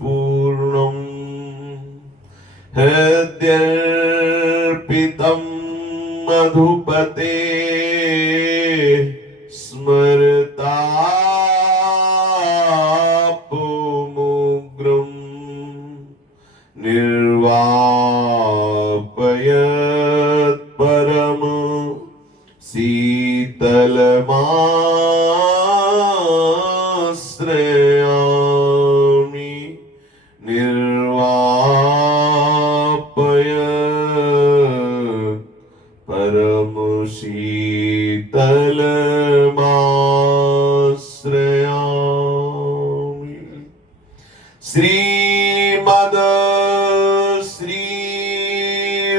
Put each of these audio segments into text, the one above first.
पूर्णम् हृद्यर्पितं मधुपते स्मरतापमुग्रं निर्वापयत् परम शीतलमाश्रयामि निर्वापयत् परम शीतलमाश्रयामि। श्रीमद् श्री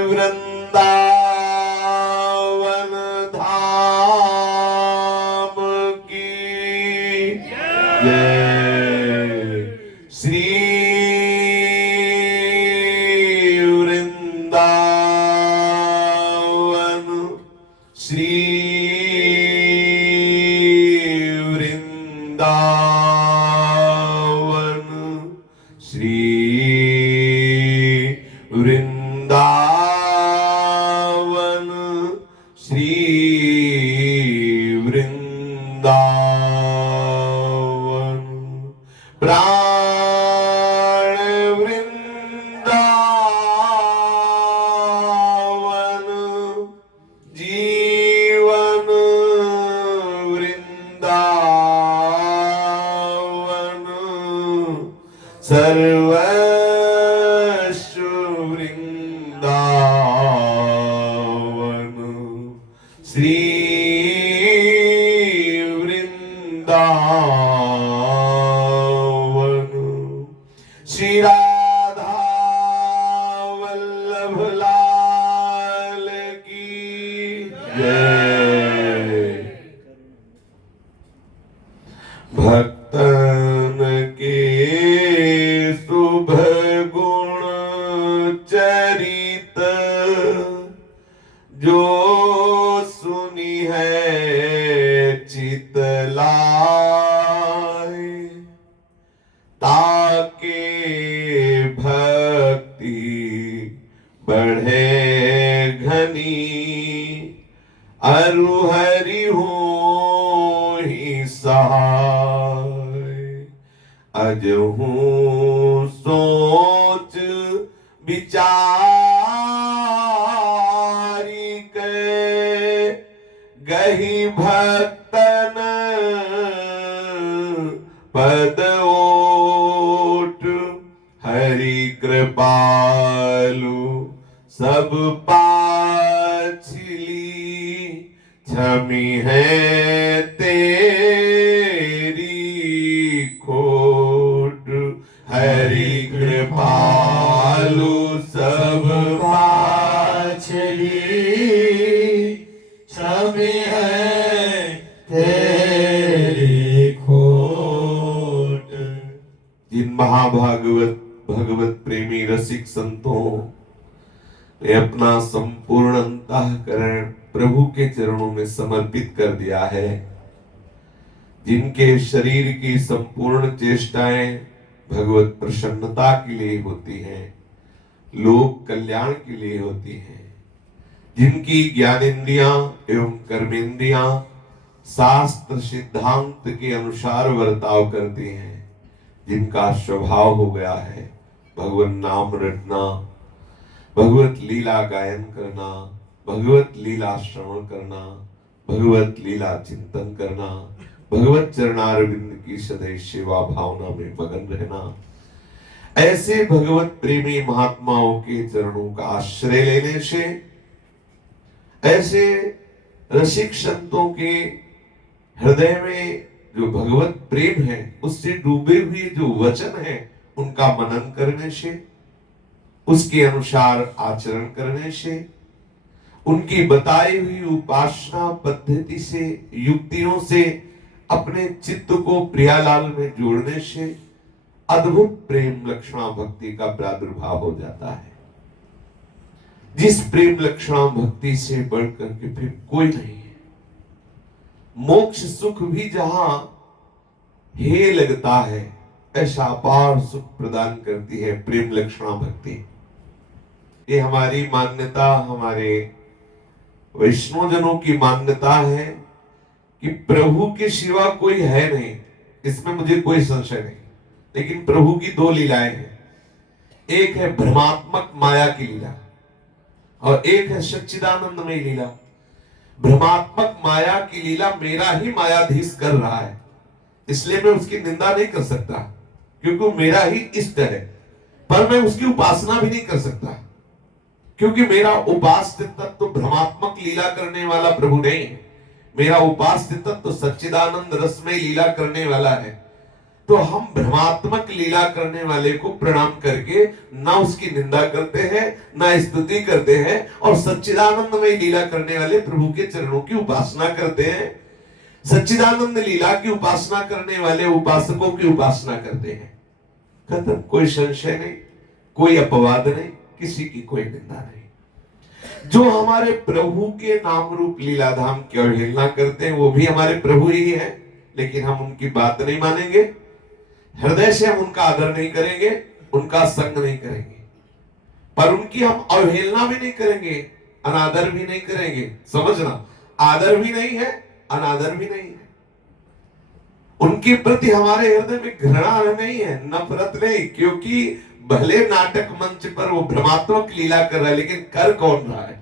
वृंदावन धाम की जय। श्री वृंदावन श्री वृंदावन श्री वृंदावन श्री वृंदावन प्राण वृंदावन जीवन वृंदावन सर्वस्व वृंदावन श्री वृंदावन। श्री राधा वल्लभ लाल की जय। भक्तन के शुभ गुण चरित जो सुनी है चितलाए ताके भक्ति बढ़े घनी अरु हरि हो ही सहाय। अजहू सोच विचारी के गही भक्तन पद ओट हरि कृपालु सब पाछली क्षमी है तेरी खोट हरि कृपालु सब पाछली क्षमी है तेरी खोट। जिन महाभागवत भगवत प्रेमी रसिक संतों ने अपना संपूर्ण अंतःकरण प्रभु के चरणों में समर्पित कर दिया है, जिनके शरीर की संपूर्ण चेष्टाएं भगवत प्रसन्नता के लिए होती हैं, लोक कल्याण के लिए होती हैं, जिनकी ज्ञानेंद्रियां एवं कर्मेंद्रियां शास्त्र सिद्धांत के अनुसार वर्ताव करती हैं, जिनका स्वभाव हो गया है भगवत नाम रटना, भगवत लीला गायन करना, भगवत लीला श्रवण करना, भगवत लीला चिंतन करना, भगवत चरणारविंद की सदैव सेवा भावना में मगन रहना, ऐसे भगवत प्रेमी महात्माओं के चरणों का आश्रय लेने से, ऐसे रसिक संतों के हृदय में जो भगवत प्रेम है उससे डूबे हुए जो वचन है उनका मनन करने से, उसके अनुसार आचरण करने से, उनकी बताई हुई उपासना पद्धति से, युक्तियों से अपने चित्त को प्रियालाल में जोड़ने से अद्भुत प्रेम लक्षणा भक्ति का प्रादुर्भाव हो जाता है, जिस प्रेम लक्षणा भक्ति से बढ़कर के फिर कोई नहीं है। मोक्ष सुख भी जहां हे लगता है ऐसा अपार सुख प्रदान करती है प्रेम लक्षणा भक्ति। ये हमारी मान्यता, हमारे वैष्णवजनों की मान्यता है कि प्रभु के सिवा कोई है नहीं, इसमें मुझे कोई संशय नहीं। लेकिन प्रभु की दो लीलाएं हैं, एक है भ्रमात्मक माया की लीला और एक है सच्चिदानंदमय लीला। भ्रमात्मक माया की लीला मेरा ही मायाधीश कर रहा है, इसलिए मैं उसकी निंदा नहीं कर सकता क्योंकि वो मेरा ही इष्ट है। पर मैं उसकी उपासना भी नहीं कर सकता क्योंकि मेरा उपास्य तत्व तो भ्रमात्मक लीला करने वाला प्रभु नहीं है, मेरा उपास्य तत्व तो सच्चिदानंद रसमय लीला करने वाला है। तो हम भ्रमात्मक लीला करने वाले को प्रणाम करके ना उसकी निंदा करते हैं, ना स्तुति करते हैं, और सच्चिदानंदमय लीला करने वाले प्रभु के चरणों की उपासना करते हैं। सच्चिदानंद लीला की उपासना करने वाले उपासकों की उपासना करते हैं। खत्म, कोई संशय नहीं, कोई अपवाद नहीं, किसी की कोई निंदा नहीं। जो हमारे प्रभु के नाम रूप लीलाधाम की अवहेलना करते हैं वो भी हमारे प्रभु ही है, लेकिन हम उनकी बात नहीं मानेंगे, हृदय से हम उनका आदर नहीं करेंगे, उनका संग नहीं करेंगे, पर उनकी हम अवहेलना भी नहीं करेंगे, अनादर भी नहीं करेंगे। समझना, आदर भी नहीं है, अनादर भी नहीं है। उनके प्रति हमारे हृदय में घृणा नहीं है, नफरत नहीं, क्योंकि भले नाटक मंच पर वो भ्रमात्मक लीला कर रहा है, लेकिन कर कौन रहा है?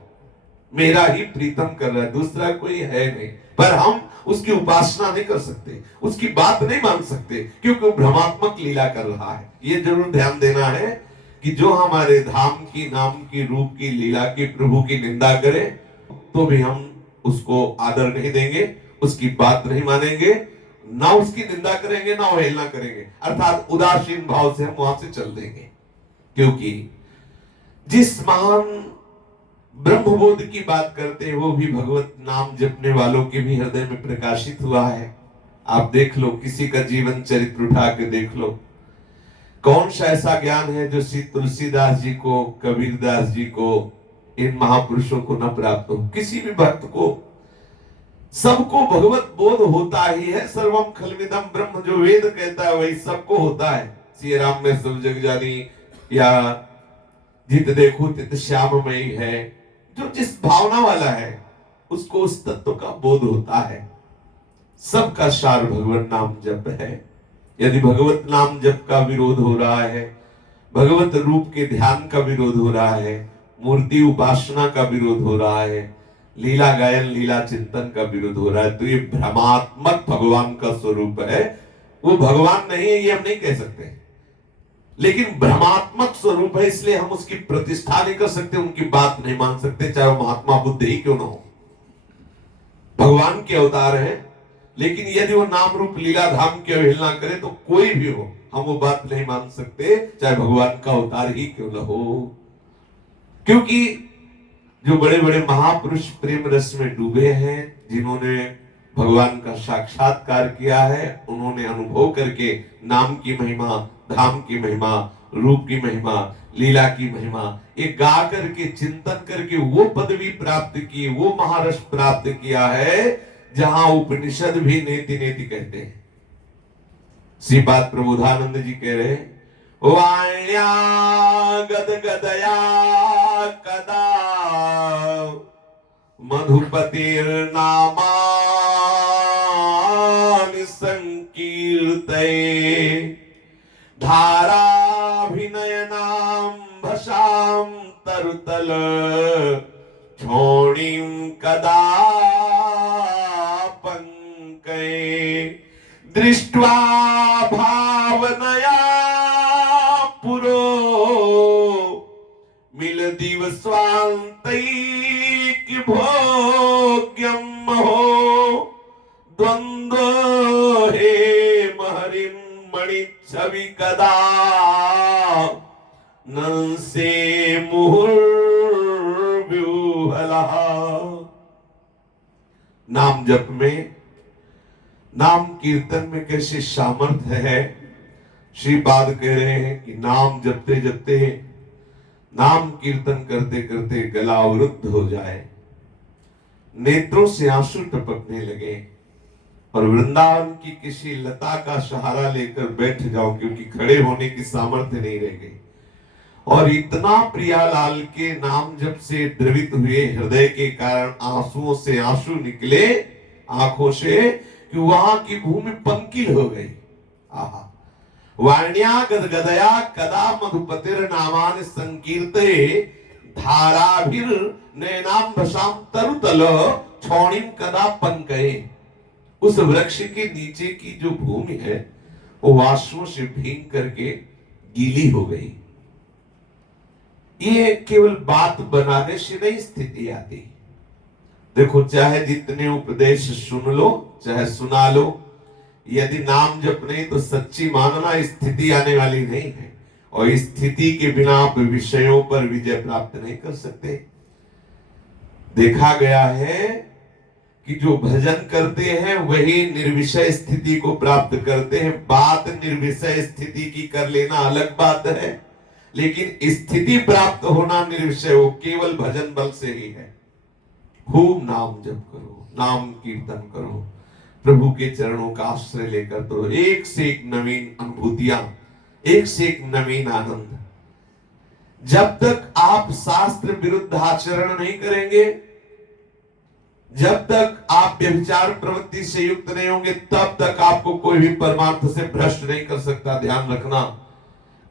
मेरा ही प्रीतम कर रहा है, दूसरा कोई है नहीं। पर हम उसकी उपासना नहीं कर सकते, उसकी बात नहीं मान सकते, क्योंकि वो भ्रमात्मक लीला कर रहा है। ये जरूर ध्यान देना है कि जो हमारे धाम की, नाम की, रूप की, लीला की, प्रभु की निंदा करे तो भी हम उसको आदर नहीं देंगे, उसकी बात नहीं मानेंगे, ना उसकी निंदा करेंगे, ना अवहेलना करेंगे, अर्थात उदासीन भाव से हम वहां से चल देंगे। क्योंकि जिस महान ब्रह्मबोध की बात करते हैं वो भी भगवत नाम जपने वालों के भी हृदय में प्रकाशित हुआ है। आप देख लो, किसी का जीवन चरित्र उठा के देख लो, कौन सा ऐसा ज्ञान है जो श्री तुलसीदास जी को, कबीरदास जी को, इन महापुरुषों को न प्राप्त हो। किसी भी भक्त को, सबको भगवत बोध होता ही है। सर्वम खलविदम ब्रह्म, जो वेद कहता है वही सबको होता है। श्री राम में सब जग जानी, या जित देखो तित श्याममयी है, जो जिस भावना वाला है उसको उस तत्व का बोध होता है। सबका सार भगवत नाम जप है। यदि भगवत नाम जप का विरोध हो रहा है, भगवत रूप के ध्यान का विरोध हो रहा है, मूर्ति उपासना का विरोध हो रहा है, लीला गायन, लीला चिंतन का विरोध हो रहा है, तो ये भ्रमात्मक भगवान का स्वरूप है। वो भगवान नहीं है ये हम नहीं कह सकते, लेकिन भ्रमात्मक स्वरूप है, इसलिए हम उसकी प्रतिष्ठा नहीं कर सकते, उनकी बात नहीं मान सकते, चाहे वो महात्मा बुद्ध ही क्यों ना हो। भगवान के अवतार है, लेकिन यदि वो नाम रूप लीला धाम की अवहेलना करे तो कोई भी हो, हम वो बात नहीं मान सकते, चाहे भगवान का अवतार ही क्यों न हो। क्योंकि जो बड़े बड़े महापुरुष प्रेम रस में डूबे हैं, जिन्होंने भगवान का साक्षात्कार किया है, उन्होंने अनुभव करके नाम की महिमा, धाम की महिमा, रूप की महिमा, लीला की महिमा, ये गा करके, चिंतन करके वो पदवी प्राप्त की, वो महारस प्राप्त किया है जहां उपनिषद भी नेति नेति कहते हैं। श्रीपाद प्रबोधानंद जी कह रहे हैं, वाण्या गद गदया कदा मधुपतिर नामानि संकीर्तये धाराभिनयनां भसां तरुतल छोणीं कदा पंकये दृष्ट्वा भावनया पुरो मिल दिवस्वान्तैक भोग्यम हो द्वंद्व हे महरिन मणि छवि कदा नंसे मुहुर्व्यूहला। नाम जप में, नाम कीर्तन में कैसे सामर्थ्य है। श्रीपाद कह रहे हैं कि नाम जपते जपते, नाम कीर्तन करते करते गला अवरुद्ध हो जाए, नेत्रों से आंसू टपकने लगे और वृंदावन की किसी लता का सहारा लेकर बैठ जाओ, क्योंकि खड़े होने की सामर्थ्य नहीं रह गई। और इतना प्रियालाल के नाम जब से द्रवित हुए हृदय के कारण आंसुओं से आंसू निकले आंखों से, कि वहां की भूमि पंकिल हो गई। आहा, वाण्या गदगदया कदा मधुपतिर नामान संकीर्ते धाराभिर नैनाम भसाम तरुतल छोणिम कदा पंकये। उस वृक्ष के नीचे की जो भूमि है वो आंसुओं से भीग करके गीली हो गई। ये केवल बात बनाने से नहीं स्थिति आती। देखो, चाहे जितने उपदेश सुन लो, चाहे सुना लो, यदि नाम जप नहीं तो सच्ची मानना स्थिति आने वाली नहीं है। और इस स्थिति के बिना आप विषयों पर विजय प्राप्त नहीं कर सकते। देखा गया है कि जो भजन करते हैं वही निर्विषय स्थिति को प्राप्त करते हैं। बात निर्विषय स्थिति की कर लेना अलग बात है, लेकिन स्थिति प्राप्त होना निर्विषय वो केवल भजन बल से ही है। खूब नाम जप करो, नाम कीर्तन करो, प्रभु के चरणों का आश्रय लेकर तो एक से एक नवीन अनुभूतियां, एक से एक नवीन आनंद। जब तक आप शास्त्र विरुद्ध आचरण नहीं करेंगे, जब तक आप व्यभिचार प्रवृत्ति से युक्त नहीं होंगे, तब तक आपको कोई भी परमार्थ से भ्रष्ट नहीं कर सकता। ध्यान रखना,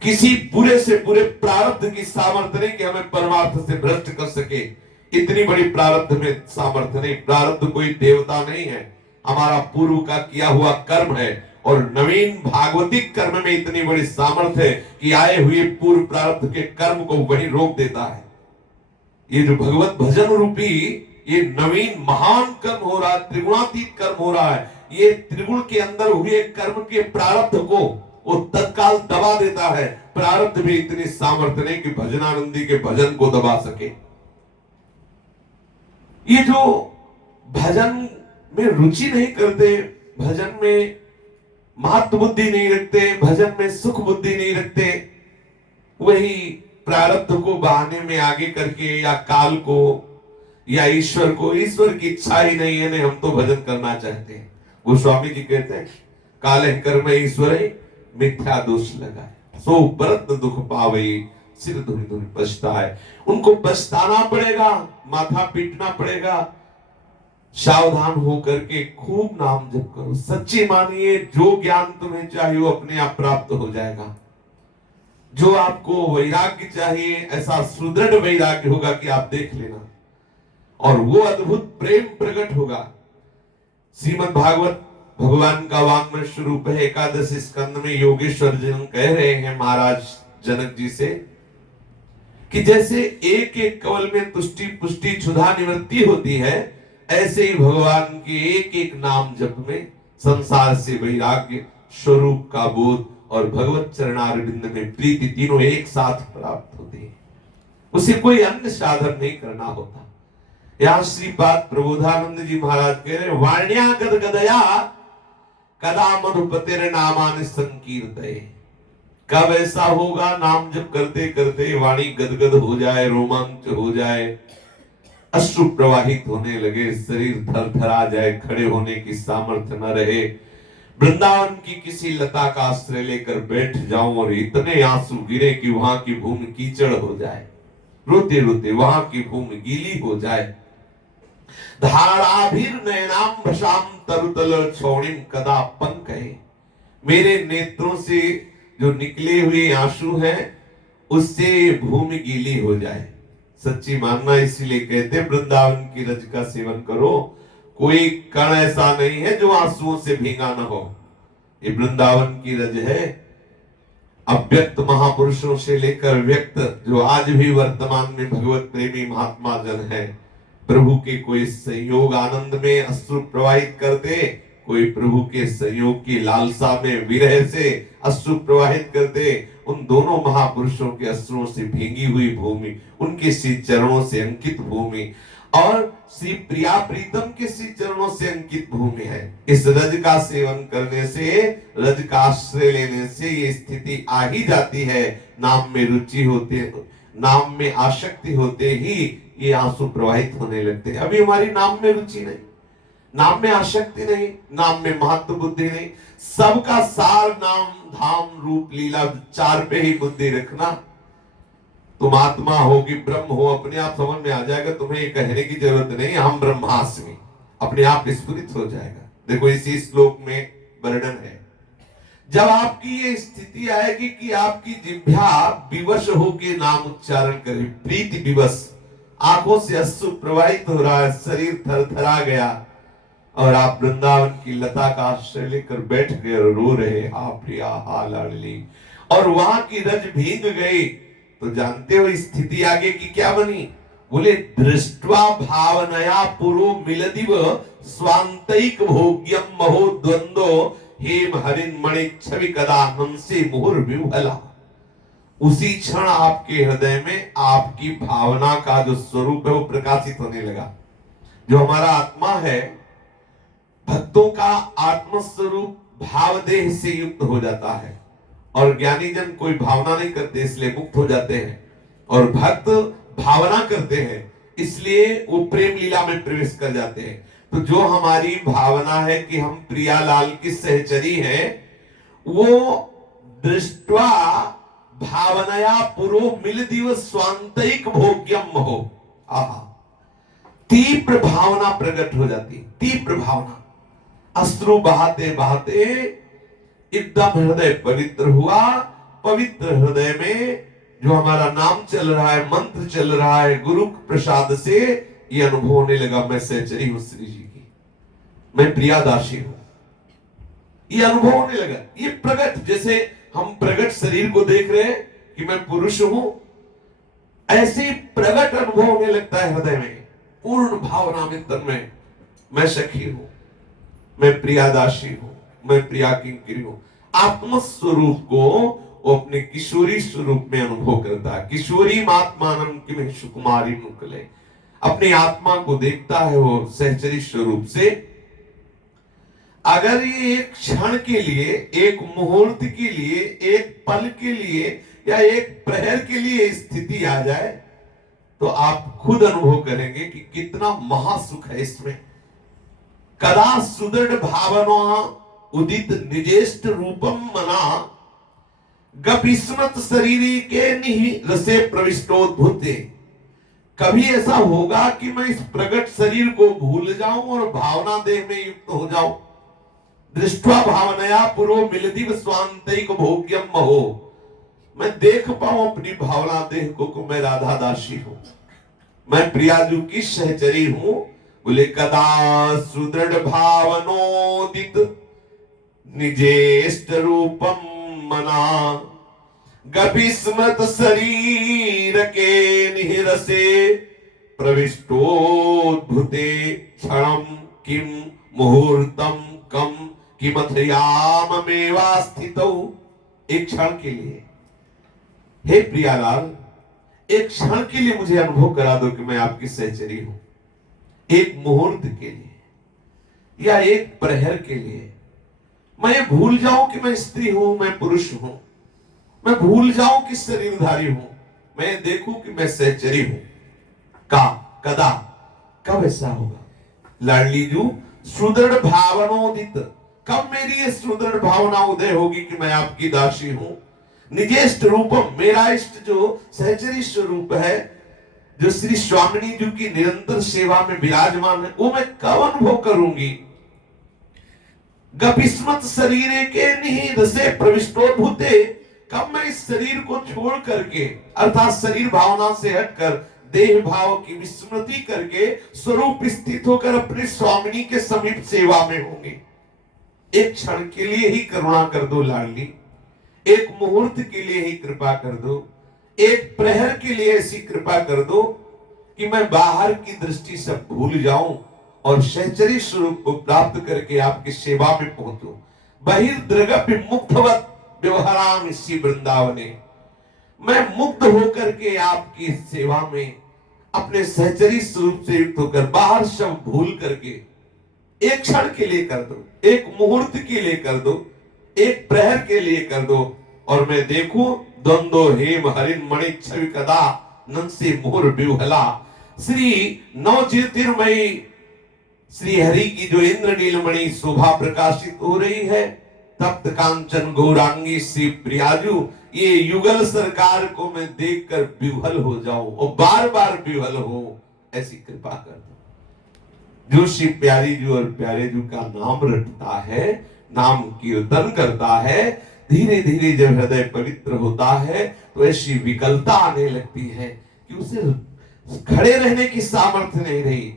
किसी बुरे से बुरे प्रारब्ध की सामर्थ्य नहीं कि हमें परमार्थ से भ्रष्ट कर सके। इतनी बड़ी प्रारब्ध में सामर्थ्य नहीं। प्रारब्ध कोई देवता नहीं है, हमारा पूर्व का किया हुआ कर्म है। और नवीन भागवतिक कर्म में इतनी बड़ी सामर्थ्य है कि आए हुए पूर्व प्रारब्ध के कर्म को वही रोक देता है। ये जो भगवत भजन रूपी ये नवीन महान कर्म हो रहा है, त्रिगुणातीत कर्म हो रहा है, ये त्रिगुण के अंदर हुए कर्म के प्रारब्ध को वो तत्काल दबा देता है। प्रारब्ध भी इतनी सामर्थ्य नहीं कि भजनानंदी के भजन को दबा सके। ये जो भजन में रुचि नहीं करते, भजन में महत्व बुद्धि नहीं रखते, भजन में सुख बुद्धि नहीं रखते, वही प्रारब्ध को बहाने में आगे करके या काल को या ईश्वर को, ईश्वर की इच्छा ही नहीं है, नहीं हम तो भजन करना चाहते हैं। गोस्वामी जी कहते हैं, काले कर्म ईश्वर मिथ्या दोष लगाए, सो परत दुख पावे सिर धुनि धुनि पछताए। उनको पछताना पड़ेगा, माथा पीटना पड़ेगा। सावधान होकर के खूब नाम जप करो, सच्ची मानिए जो ज्ञान तुम्हें चाहिए वो अपने आप प्राप्त हो जाएगा। जो आपको वैराग्य चाहिए, ऐसा सुदृढ़ वैराग्य होगा कि आप देख लेना, और वो अद्भुत प्रेम प्रकट होगा। श्रीमद् भागवत भगवान का वाङ्मय स्वरूप है। एकादश स्कंद में योगेश्वर जी कह रहे हैं महाराज जनक जी से कि जैसे एक एक कवल में तुष्टि पुष्टि क्षुधा निवृत्ति होती है, ऐसे ही भगवान के एक एक नाम जप में संसार से वैराग्य, स्वरूप का बोध और भगवत चरणारविंद में प्रीति, तीनों एक साथ प्राप्त होती है। उसे कोई अन्य साधन नहीं करना होता। यहां श्रीपाद प्रबोधानंद जी महाराज कह रहे, वाण्या गदगदया कदा मधुपतिर नामान संकीर्तये। कब ऐसा होगा, नाम जप करते करते वाणी गदगद हो जाए, रोमांच हो जाए, अश्रु प्रवाहित होने लगे, शरीर थरथरा जाए, खड़े होने की सामर्थ्य न रहे, वृंदावन की किसी लता का आश्रय लेकर बैठ जाऊं और इतने आंसू गिरे कि वहां की भूमि कीचड़ हो जाए, रोते रोते वहां की भूमि गीली हो जाए। धाराभिर नैनाम भसाम तरुतल छोणिम कदा पंकये। मेरे नेत्रों से जो निकले हुए आंसू हैं उससे भूमि गीली हो जाए। सच्ची मानना, इसीलिए कहते वृंदावन की रज का सेवन करो। कोई कण ऐसा नहीं है जो आंसुओं से भीगा न हो। ये वृंदावन की रज है। अव्यक्त महापुरुषों से लेकर व्यक्त जो आज भी वर्तमान में भगवत प्रेमी महात्मा जन है, प्रभु के कोई संयोग आनंद में अश्रु प्रवाहित करते, कोई प्रभु के संयोग की लालसा में विरह से अश्रु प्रवाहित करते। उन दोनों महापुरुषों के अश्रुओं से भींगी हुई भूमि, उनके श्री चरणों से अंकित भूमि और श्री प्रिया प्रीतम के श्री चरणों से अंकित भूमि है। इस रज का सेवन करने से, रज का आश्रय लेने से ये स्थिति आ ही जाती है। नाम में रुचि होते, नाम में आसक्ति होते ही ये आंसू प्रवाहित होने लगते हैं। अभी हमारी नाम में रुचि नहीं, नाम में आसक्ति नहीं, नाम में महत्व बुद्धि नहीं, सबका सार नाम धाम रूप लीला चार पे ही बुद्धि रखना। तुम आत्मा हो कि ब्रह्म हो, अपने आप समझ में आ जाएगा, तुम्हें ये कहने की जरूरत नहीं हम ब्रह्मास्मि, अपने आप विस्फुरित हो जाएगा। देखो इसी श्लोक में वर्णन है, जब आपकी ये स्थिति आएगी कि आपकी जिह्वा विवश होके नाम उच्चारण करे, प्रीति विवश, आंखों से अश्रु प्रवाहित हो रहा है, शरीर थरथरा गया और आप वृंदावन की लता का आश्रय लेकर बैठ गए और रो रहे, हा प्रिया हा लाडली, और वहां की रज भीग गई, तो जानते हो स्थिति आगे की क्या बनी? बोले दृष्ट्वा भावनया पुरो मिलदिव स्वांतैक भोग्यम महो द्वंदो हेम हरिन मणि छवि कदा हंसे मुहुर विह्वला। उसी क्षण आपके हृदय में आपकी भावना का जो स्वरूप है वो प्रकाशित होने लगा। जो हमारा आत्मा है, भक्तों का आत्म स्वरूप भाव देह से युक्त हो जाता है, और ज्ञानी जन कोई भावना नहीं करते इसलिए मुक्त हो जाते हैं, और भक्त भावना करते हैं इसलिए वो प्रेम लीला में प्रवेश कर जाते हैं। तो जो हमारी भावना है कि हम प्रियालाल की सहचरी हैं, वो दृष्ट्वा भावनया पुरो मिलदिव स्वांतैक भोग्यम हो, आहा, तीव्र भावना प्रकट हो जाती, तीव्र भावना, अश्रु बहाते बहाते एकदम हृदय पवित्र हुआ। पवित्र हृदय में जो हमारा नाम चल रहा है, मंत्र चल रहा है, गुरु प्रसाद से ये अनुभव होने लगा, मैं सहचरी हूं श्री जी की, मैं प्रियादासी हूं, ये अनुभव होने लगा। ये प्रकट, जैसे हम प्रकट शरीर को देख रहे हैं कि मैं पुरुष हूं, ऐसे प्रकट अनुभव होने लगता है हृदय में, पूर्ण भावना में, तन्मय, मैं सखी हूं, मैं प्रियादासी हूं, मैं प्रिया किंकरी हूं। आत्म स्वरूप को वो अपने किशोरी स्वरूप में अनुभव करता है। किशोरी मात्मानम किम सुकुमारी मुकले, अपनी आत्मा को देखता है वो सहचरी स्वरूप से। अगर ये एक क्षण के लिए, एक मुहूर्त के लिए, एक पल के लिए या एक प्रहर के लिए स्थिति आ जाए, तो आप खुद अनुभव करेंगे कि कितना महासुख है इसमें। कदा सुदृढ़ भावना उदित निजेष्ट रूपम मना गपिस्मत शरीरी के निहि रसे प्रविष्टोद्भुते। कभी ऐसा होगा कि मैं इस प्रकट शरीर को भूल जाऊं और भावना देह में युक्त हो जाऊं। दृष्ट्वा भावनया पुरो मिलदिव स्वांतैक भोग्यम महो, मैं देख पाऊं अपनी भावना देह को मैं राधा दासी हूं, मैं प्रियाजू की सहचरी हूं। बोले कदा सुदृढ़ भावनोदित निजेष्ट रूपम मना गपिस्मत शरीर के निहिरसे प्रविष्टोद्भुते क्षणम किम मुहूर्तम कम किमथयाममेवा स्थितौ। एक क्षण के लिए, हे प्रियालाल, एक क्षण के लिए मुझे अनुभव करा दो कि मैं आपकी सहचरी हूं। एक मुहूर्त के लिए या एक प्रहर के लिए मैं भूल जाऊं कि मैं स्त्री हूं, मैं पुरुष हूं, मैं भूल जाऊं कि शरीरधारी हूं, मैं देखूं कि मैं सहचरी हूं। कदा, कब ऐसा होगा? लाडली जू, सुदृढ़ भावनोदित, कब मेरी ये सुदृढ़ भावना उदय होगी कि मैं आपकी दासी हूं। निजेष्ट रूपम, मेरा इष्ट जो सहचरी स्वरूप है, जो श्री स्वामिनी जी की निरंतर सेवा में विराजमान है, वो मैं कब अनुभव करूंगी। गपिस्मत शरीर के निहित से प्रविष्टोद्भुते, कब मैं इस शरीर को छोड़ करके, अर्थात शरीर भावना से हटकर देह भाव की विस्मृति करके स्वरूप स्थित होकर अपने स्वामिनी के समीप सेवा में होंगे। एक क्षण के लिए ही करुणा कर दो लाडली, एक मुहूर्त के लिए ही कृपा कर दो, एक प्रहर के लिए ऐसी कृपा कर दो कि मैं बाहर की दृष्टि से भूल जाऊं और सहचरी स्वरूप को प्राप्त करके आपकी सेवा में पहुंचूं। बहिर्दृगपि मुक्तवत व्यवहाराम इसी वृंदावने, मैं मुक्त होकर के आपकी सेवा में अपने सहचरी स्वरूप से युक्त होकर बाहर सब भूल करके एक क्षण के लिए कर दो, एक मुहूर्त के लिए कर दो, एक प्रहर के लिए कर दो, और मैं देखूं द्वंद्व हेम हरिन मणि छवि कदा नंसे मोर विह्वला। श्री नव ज्योतिर्मयी श्री हरि की जो इंद्र नीलमणि शोभा प्रकाशित हो रही है, तप्त कांचन गौरांगी श्री प्रियाजू, ये युगल सरकार को मैं देखकर विह्वल हो जाऊं और बार बार विह्वल हो, ऐसी कृपा कर दो। जो श्री प्यारी जू और प्यारे जू का नाम रटता है, नाम कीर्तन करता है, धीरे धीरे जब हृदय पवित्र होता है तो ऐसी विकलता आने लगती है कि उसे खड़े रहने की सामर्थ्य नहीं रही,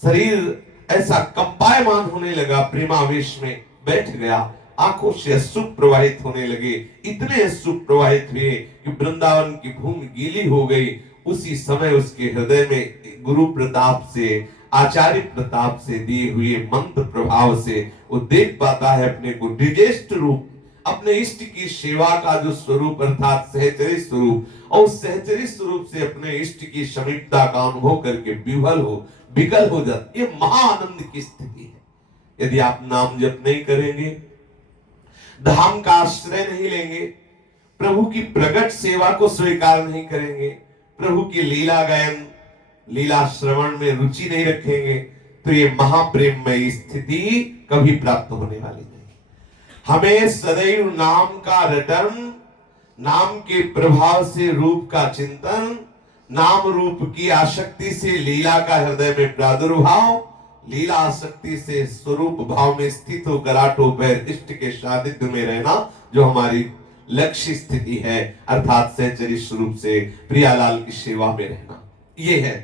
शरीर ऐसा कंपायमान होने लगा, प्रेमावेश में बैठ गया, आंखों से अश्रु प्रवाहित होने लगे, इतने अश्रु प्रवाहित हुए कि वृंदावन की भूमि गीली हो गई। उसी समय उसके हृदय में गुरु प्रताप से, आचार्य प्रताप से दिए हुए मंत्र प्रभाव से वो देख पाता है अपने को निजेष्ट रूप, अपने इष्ट की सेवा का जो स्वरूप अर्थात सहचरी स्वरूप, और उस सहचरी स्वरूप से अपने इष्ट की समीपता का अनुभव करके विह्वल हो, विकल हो जाता। ये महाआनंद की स्थिति है। यदि आप नाम जप नहीं करेंगे, धाम का आश्रय नहीं लेंगे, प्रभु की प्रकट सेवा को स्वीकार नहीं करेंगे, प्रभु की लीला गायन, लीला श्रवण में रुचि नहीं रखेंगे, तो ये महाप्रेममय स्थिति कभी प्राप्त होने वाली नहीं। हमें सदैव नाम का रटन, नाम के प्रभाव से रूप का चिंतन, नाम रूप की आसक्ति से लीला का हृदय में प्रादुर्भाव, लीला आसक्ति से स्वरूप भाव में स्थित होकर आठों पैर इष्ट के सानिध्य में रहना, जो हमारी लक्ष्य स्थिति है, अर्थात सहचरी स्वरूप से प्रियालाल की सेवा में रहना, ये है।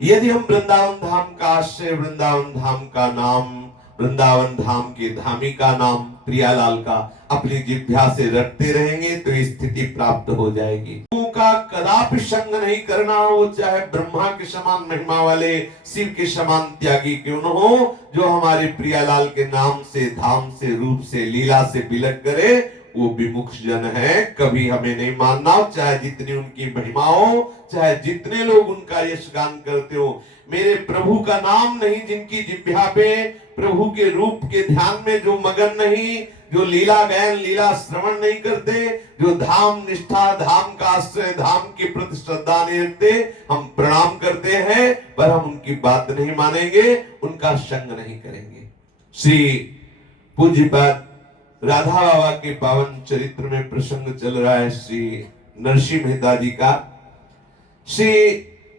यदि हम वृंदावन धाम का आश्रय, वृंदावन धाम का नाम, वृंदावन धाम के धामी का नाम, प्रियालाल का अपनी जिह्वा से रटते रहेंगे तो स्थिति प्राप्त हो जाएगी। का कदापि संग नहीं करना हो, चाहे ब्रह्मा के समान महिमा वाले, शिव के समान त्यागी क्यों न हो, जो हमारे प्रियालाल के नाम से, धाम से, रूप से, लीला से बिलक करे, वो विमुख जन है। कभी हमें नहीं मानना, चाहे जितनी उनकी महिमा हो, चाहे जितने लोग उनका यशगान करते हो। मेरे प्रभु का नाम नहीं जिनकी जिह्वा पे, प्रभु के रूप के ध्यान में जो मगन नहीं, जो लीला गायन, लीला श्रवण नहीं करते, जो धाम निष्ठा, धाम का आश्रय, धाम के प्रति श्रद्धा नहीं रखते, हम प्रणाम करते हैं पर हम उनकी बात नहीं मानेंगे, उनका संग नहीं करेंगे। श्री पूज्यपाद राधा बाबा के पावन चरित्र में प्रसंग चल रहा है श्री नरसिंह मेहता जी का। श्री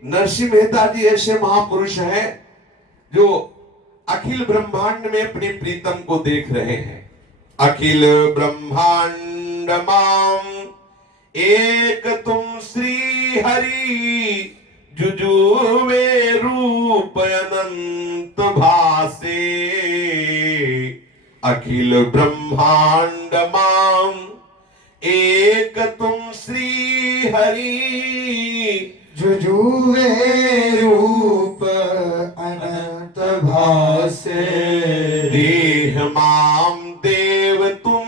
नरसिंह मेहता जी ऐसे महापुरुष हैं जो अखिल ब्रह्मांड में अपने प्रीतम को देख रहे हैं। अखिल ब्रह्मांड माम एक तुम श्री हरि, जुजुवे रूप अनंत भासे। अखिल ब्रह्मांड माम एक तुम श्री हरि, जुजुवे रूप अनंत भासे। देह माम देव तुम,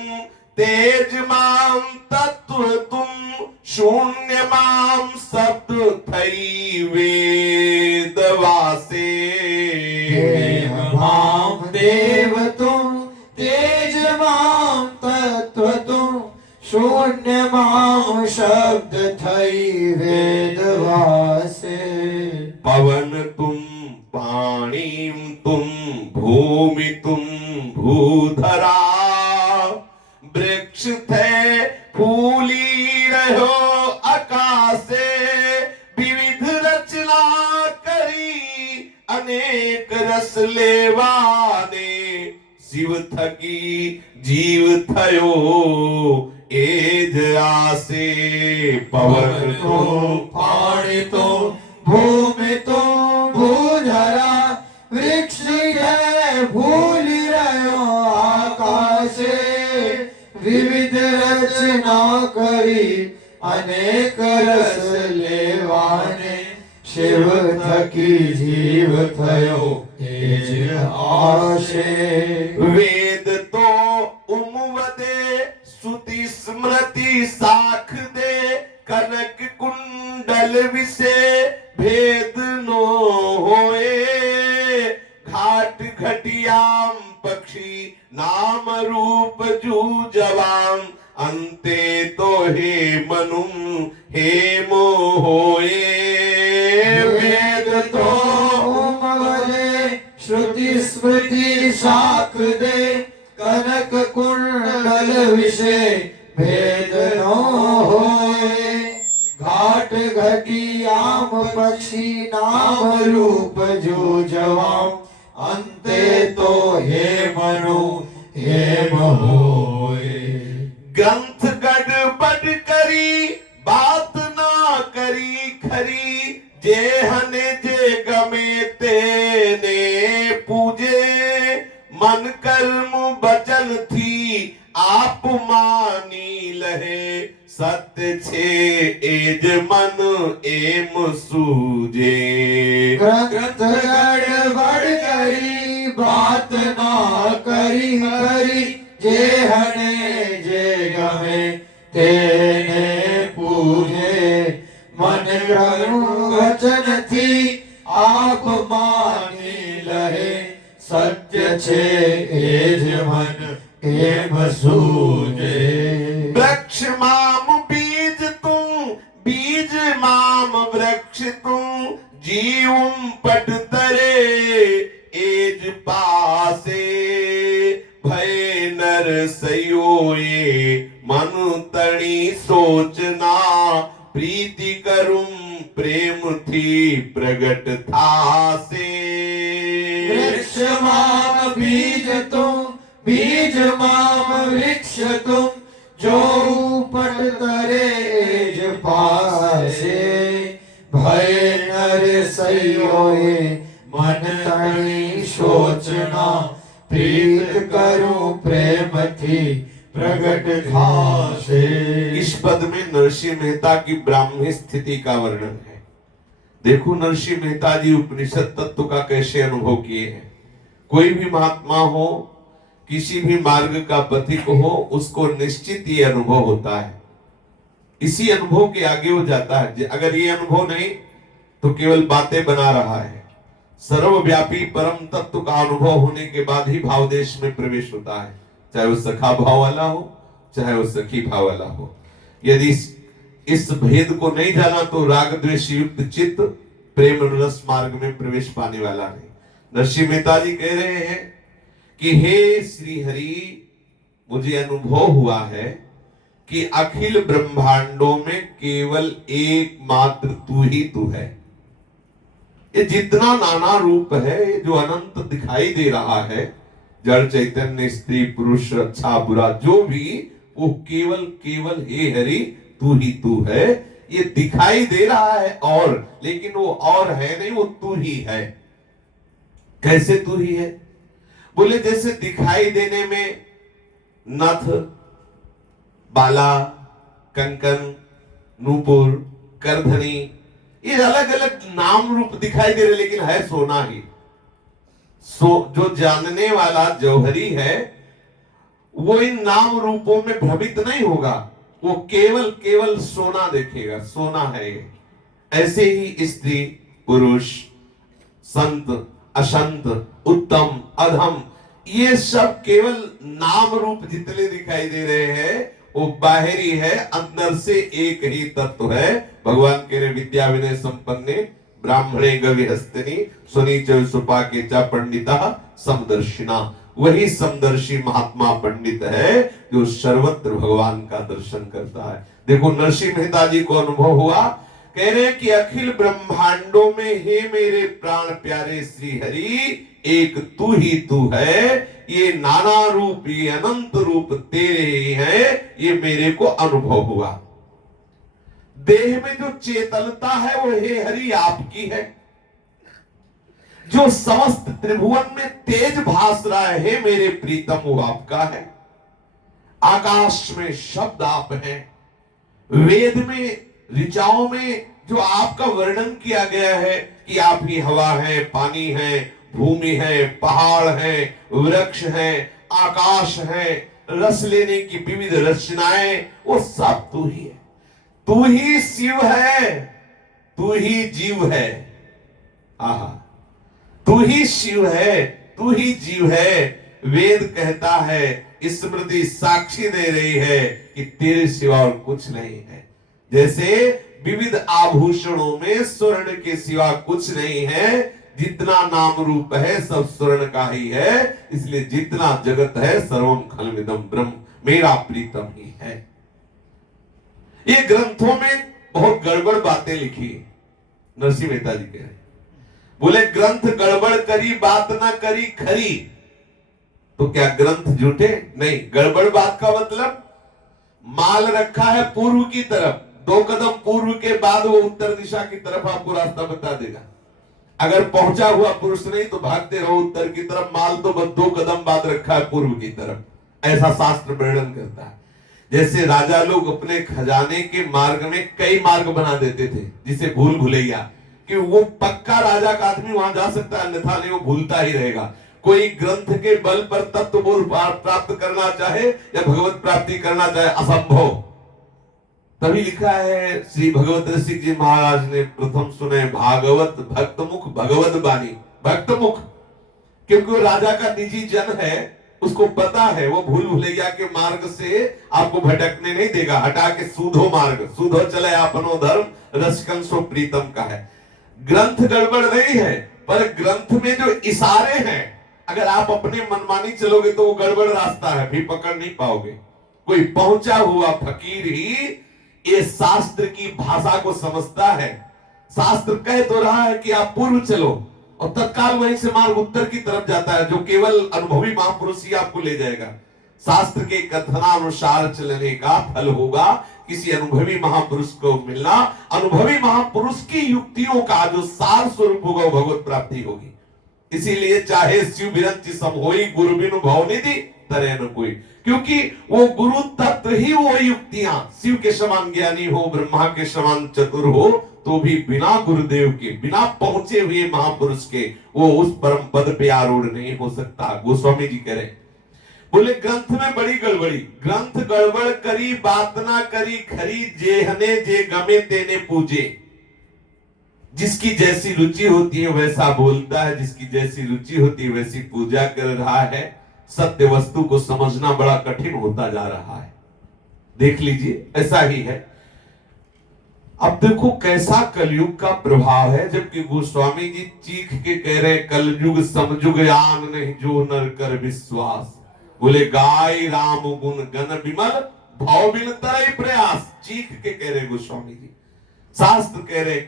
तेज माम तत्व तुम, शून्य माम शब्द थई वेद वासे। देह माम देव तुम, तेज माम तत्व तुम, शून्य माम शब्द थई वेद वासे। पवन तुम, पाणी तुम, भूमि तुम, भूधरा, वृक्ष थे फूली रहो आकाशे। विविध रचना करी अनेक रस लेवाने, शिव थकी जीव थयो एज आसे। पवन तो पाणी तो भूमि तो भूधरा, वृक्ष है भूल रहो आकाशे। विविध रचना करी अनेक रस लेवाने, शिव थकी जीव थयो तेज आशे। वेद तो उमवदे, श्रुति स्मृति साख दे, कनक कुंडल विषे भेद नो होए। घाट घटियाम पक्षी नाम रूप जू जवाम, अंते तो हे मनुम हे मोए। वेद तो उमवदे, शाख दे कनक कुंडल विषे भेद नो होए घाट घटी आम पक्षी नाम रूप जो जवाम अंते तो हे मनु हेम होए ग्रंथ गड़बड़ करी बात ना करी खरी जे हने जे गमे तेने पूजे मन कर्म बचन थी आप मानी लहे सत्य छे एज मन एम सूजे ग्रंथ गड़बड़ करी बात ना करी करी जे हने जे गमे तेने पूजे मन कर्म वचन थी आप मानी लहे सत्य छे एज मन एम सूजे वृक्ष माम बीज तुम बीज माम वृक्ष तुम जीवम पट तरे एज पासे भय नर सयोए मन तणी सोचना प्रीति करुम प्रेम थी प्रगट था से वृक्ष माम बीज तुम बीज माम वृक्ष तुम जो पट तरेज पासे भय नर सयोए मन तणी सोचना प्रीत करो प्रेम थी प्रगट खासे। इस पद में नरसिंह मेहता की ब्राह्मी स्थिति का वर्णन है। देखो नरसिंह मेहता जी उपनिषद तत्व का कैसे अनुभव किए हैं। कोई भी महात्मा हो, किसी भी मार्ग का पथिक हो, उसको निश्चित ये अनुभव होता है। इसी अनुभव के आगे हो जाता है। अगर ये अनुभव नहीं तो केवल बातें बना रहा है। सर्वव्यापी परम तत्व का अनुभव होने के बाद ही भाव देश में प्रवेश होता है, चाहे वो सखा भाव वाला हो, चाहे वो सखी भाव वाला हो। यदि इस भेद को नहीं जाना तो राग द्वेष युक्त चित्त प्रेम रस मार्ग में प्रवेश पाने वाला नहीं। नरसिंह मेहता जी कह रहे हैं कि हे श्री हरि, मुझे अनुभव हुआ है कि अखिल ब्रह्मांडों में केवल एकमात्र तू ही तू है। ये जितना नाना रूप है, जो अनंत दिखाई दे रहा है, जड़ चैतन्य स्त्री पुरुष अच्छा बुरा जो भी, वो केवल केवल हे हरि तू ही तू है। ये दिखाई दे रहा है और, लेकिन वो और है नहीं, वो तू ही है। कैसे तू ही है? बोले जैसे दिखाई देने में नथ, बाला, कंकन, नूपुर, करधनी, ये अलग अलग नाम रूप दिखाई दे रहे, लेकिन है सोना ही। जो जानने वाला जौहरी है वो इन नाम रूपों में भ्रमित नहीं होगा, वो केवल केवल सोना देखेगा, सोना है ये। ऐसे ही स्त्री पुरुष, संत असंत, उत्तम अधम, ये सब केवल नाम रूप जितने दिखाई दे रहे हैं वो बाहरी है, अंदर से एक ही तत्व है। भगवान कह रहे विद्या विनय संपन्ने ब्राह्मणे गविहस्तिनी सुनीच सुपाके च पंडिता समदर्शिना। वही समदर्शी महात्मा पंडित है जो सर्वत्र भगवान का दर्शन करता है। देखो नरसिंह मेहता जी को अनुभव हुआ, कह रहे कि अखिल ब्रह्मांडों में हे मेरे प्राण प्यारे श्री हरि, एक तू ही तू है। ये नाना रूप, ये अनंत रूप तेरे ही है, ये मेरे को अनुभव हुआ। देह में जो चेतनता है वो हे हरि आपकी है। जो समस्त त्रिभुवन में तेज भास रहा है हे मेरे प्रीतम, वो आपका है। आकाश में शब्द आप हैं, वेद में ऋचाओं में जो आपका वर्णन किया गया है कि आप ही हवा है, पानी है, भूमि है, पहाड़ है, वृक्ष है, आकाश है, रस लेने की विविध रचनाएं, वो सब तू ही है। तू ही शिव है, तू ही जीव है। आहा, तू ही शिव है, तू ही जीव है। वेद कहता है, स्मृति साक्षी दे रही है कि तेरे सिवा और कुछ नहीं है। जैसे विविध आभूषणों में स्वर्ण के सिवा कुछ नहीं है, जितना नाम रूप है सब स्वर्ण का ही है, इसलिए जितना जगत है सर्वम खलमिदम ब्रह्म, मेरा प्रीतम ही है। ये ग्रंथों में बहुत गड़बड़ बातें लिखी है। नरसिंह मेहता जी कह रहे, बोले ग्रंथ गड़बड़ करी बात ना करी खरी, तो क्या ग्रंथ झूठे? नहीं। गड़बड़ बात का मतलब माल रखा है पूर्व की तरफ, 2 कदम पूर्व के बाद वो उत्तर दिशा की तरफ आपको रास्ता बता देगा। अगर पहुंचा हुआ पुरुष नहीं तो भागते रहो उत्तर की तरफ, माल तो बस 2 कदम बाद रखा है पूर्व की तरफ, ऐसा शास्त्र वर्णन करता है। जैसे राजा लोग अपने खजाने के मार्ग में कई मार्ग बना देते थे, जिसे भूल भुलैया, कि वो पक्का राजा का आदमी वहां जा सकता है, अन्यथा नहीं वो भूलता ही रहेगा। कोई ग्रंथ के बल पर तत्व बोध प्राप्त करना चाहे या भगवत प्राप्ति करना चाहे, असंभव। तभी लिखा है श्री भगवत ऋषि जी महाराज ने प्रथम सुने भागवत भक्त मुख भगवत बानी। भक्त मुख क्योंकि वो राजा का निजी जन है, उसको पता है वो भूल भुलैया के मार्ग से आपको भटकने नहीं देगा, हटा के सूधो मार्ग, सूधो चले आपनो धर्म रसकन सो प्रीतम का है। ग्रंथ गड़बड़ नहीं है, पर ग्रंथ में जो इशारे हैं, अगर आप अपने मनमानी चलोगे तो वो गड़बड़ रास्ता है, भी पकड़ नहीं पाओगे। कोई पहुंचा हुआ फकीर ही ये शास्त्र की भाषा को समझता है। शास्त्र कह तो रहा है कि आप पूर्व चलो, और तत्काल वहीं से मार्ग उत्तर की तरफ जाता है, जो केवल अनुभवी महापुरुष ही आपको ले जाएगा। शास्त्र के कथनानुसार चलने का फल होगा किसी अनुभवी महापुरुष को मिलना। अनुभवी महापुरुष की युक्तियों का जो सार स्वरूप होगा वो भगवत प्राप्ति होगी। इसीलिए चाहे शिव बिरंची सम होई गुरु बिनु भवनिधि तरे न कोई, क्योंकि वो गुरु तत्व ही वो युक्तियां, शिव के समान ज्ञानी हो, ब्रह्मा के समान चतुर हो, तो भी बिना गुरुदेव के, बिना पहुंचे हुए महापुरुष के वो उस परम पद पे आरूढ़ नहीं हो सकता। गोस्वामी जी कह रहे, बोले ग्रंथ में बड़ी गड़बड़ी, ग्रंथ गड़बड़ करी बात ना करी खरी, जेहने जे गमे तेने पूजे। जिसकी जैसी रुचि होती है वैसा बोलता है, जिसकी जैसी रुचि होती है वैसी पूजा कर रहा है। सत्य वस्तु को समझना बड़ा कठिन होता जा रहा है। देख लीजिए, ऐसा ही है। अब देखो कैसा कलयुग का प्रभाव है, जबकि गोस्वामी जी चीख के कह रहे कलयुग समयुग आन नहीं जो नर कर विश्वास। बोले गाय राम गुण गण विमल भाव बिन तरई प्रयास। चीख के कह रहे गोस्वामी जी। शास्त्र कह रहे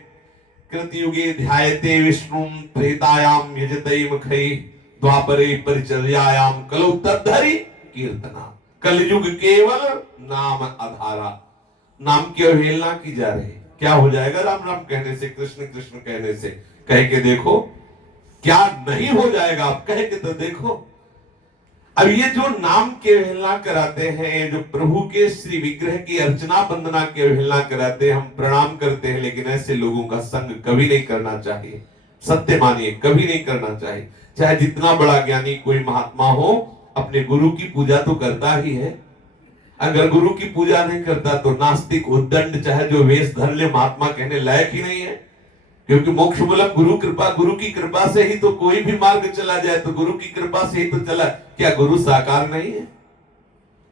कृतयुगे ध्यायते विष्णु त्रेतायाम यजते मुखै द्वापरे परिचर्यायाम कलौ तद्धरि कीर्तना। कलयुग केवल नाम आधारा, नाम की अवहेलना की जा रही। क्या हो जाएगा राम राम कहने से, कृष्ण कृष्ण कहने से? कह के देखो क्या नहीं हो जाएगा, आप कह के तो देखो। अब ये जो नाम की अवहेलना कराते हैं, जो प्रभु के श्री विग्रह की अर्चना वंदना की अवहेलना कराते हैं, हम प्रणाम करते हैं, लेकिन ऐसे लोगों का संग कभी नहीं करना चाहिए। सत्य मानिए, कभी नहीं करना चाहिए। चाहे जितना बड़ा ज्ञानी कोई महात्मा हो, अपने गुरु की पूजा तो करता ही है। अगर गुरु की पूजा नहीं करता तो नास्तिक उद्दंड चाहे जो वेश धर ले, महात्मा कहने लायक ही नहीं है। क्योंकि मोक्ष मूलक गुरु कृपा, गुरु की कृपा से ही तो कोई भी मार्ग चला जाए, तो गुरु की कृपा से ही तो चला। क्या गुरु साकार नहीं है?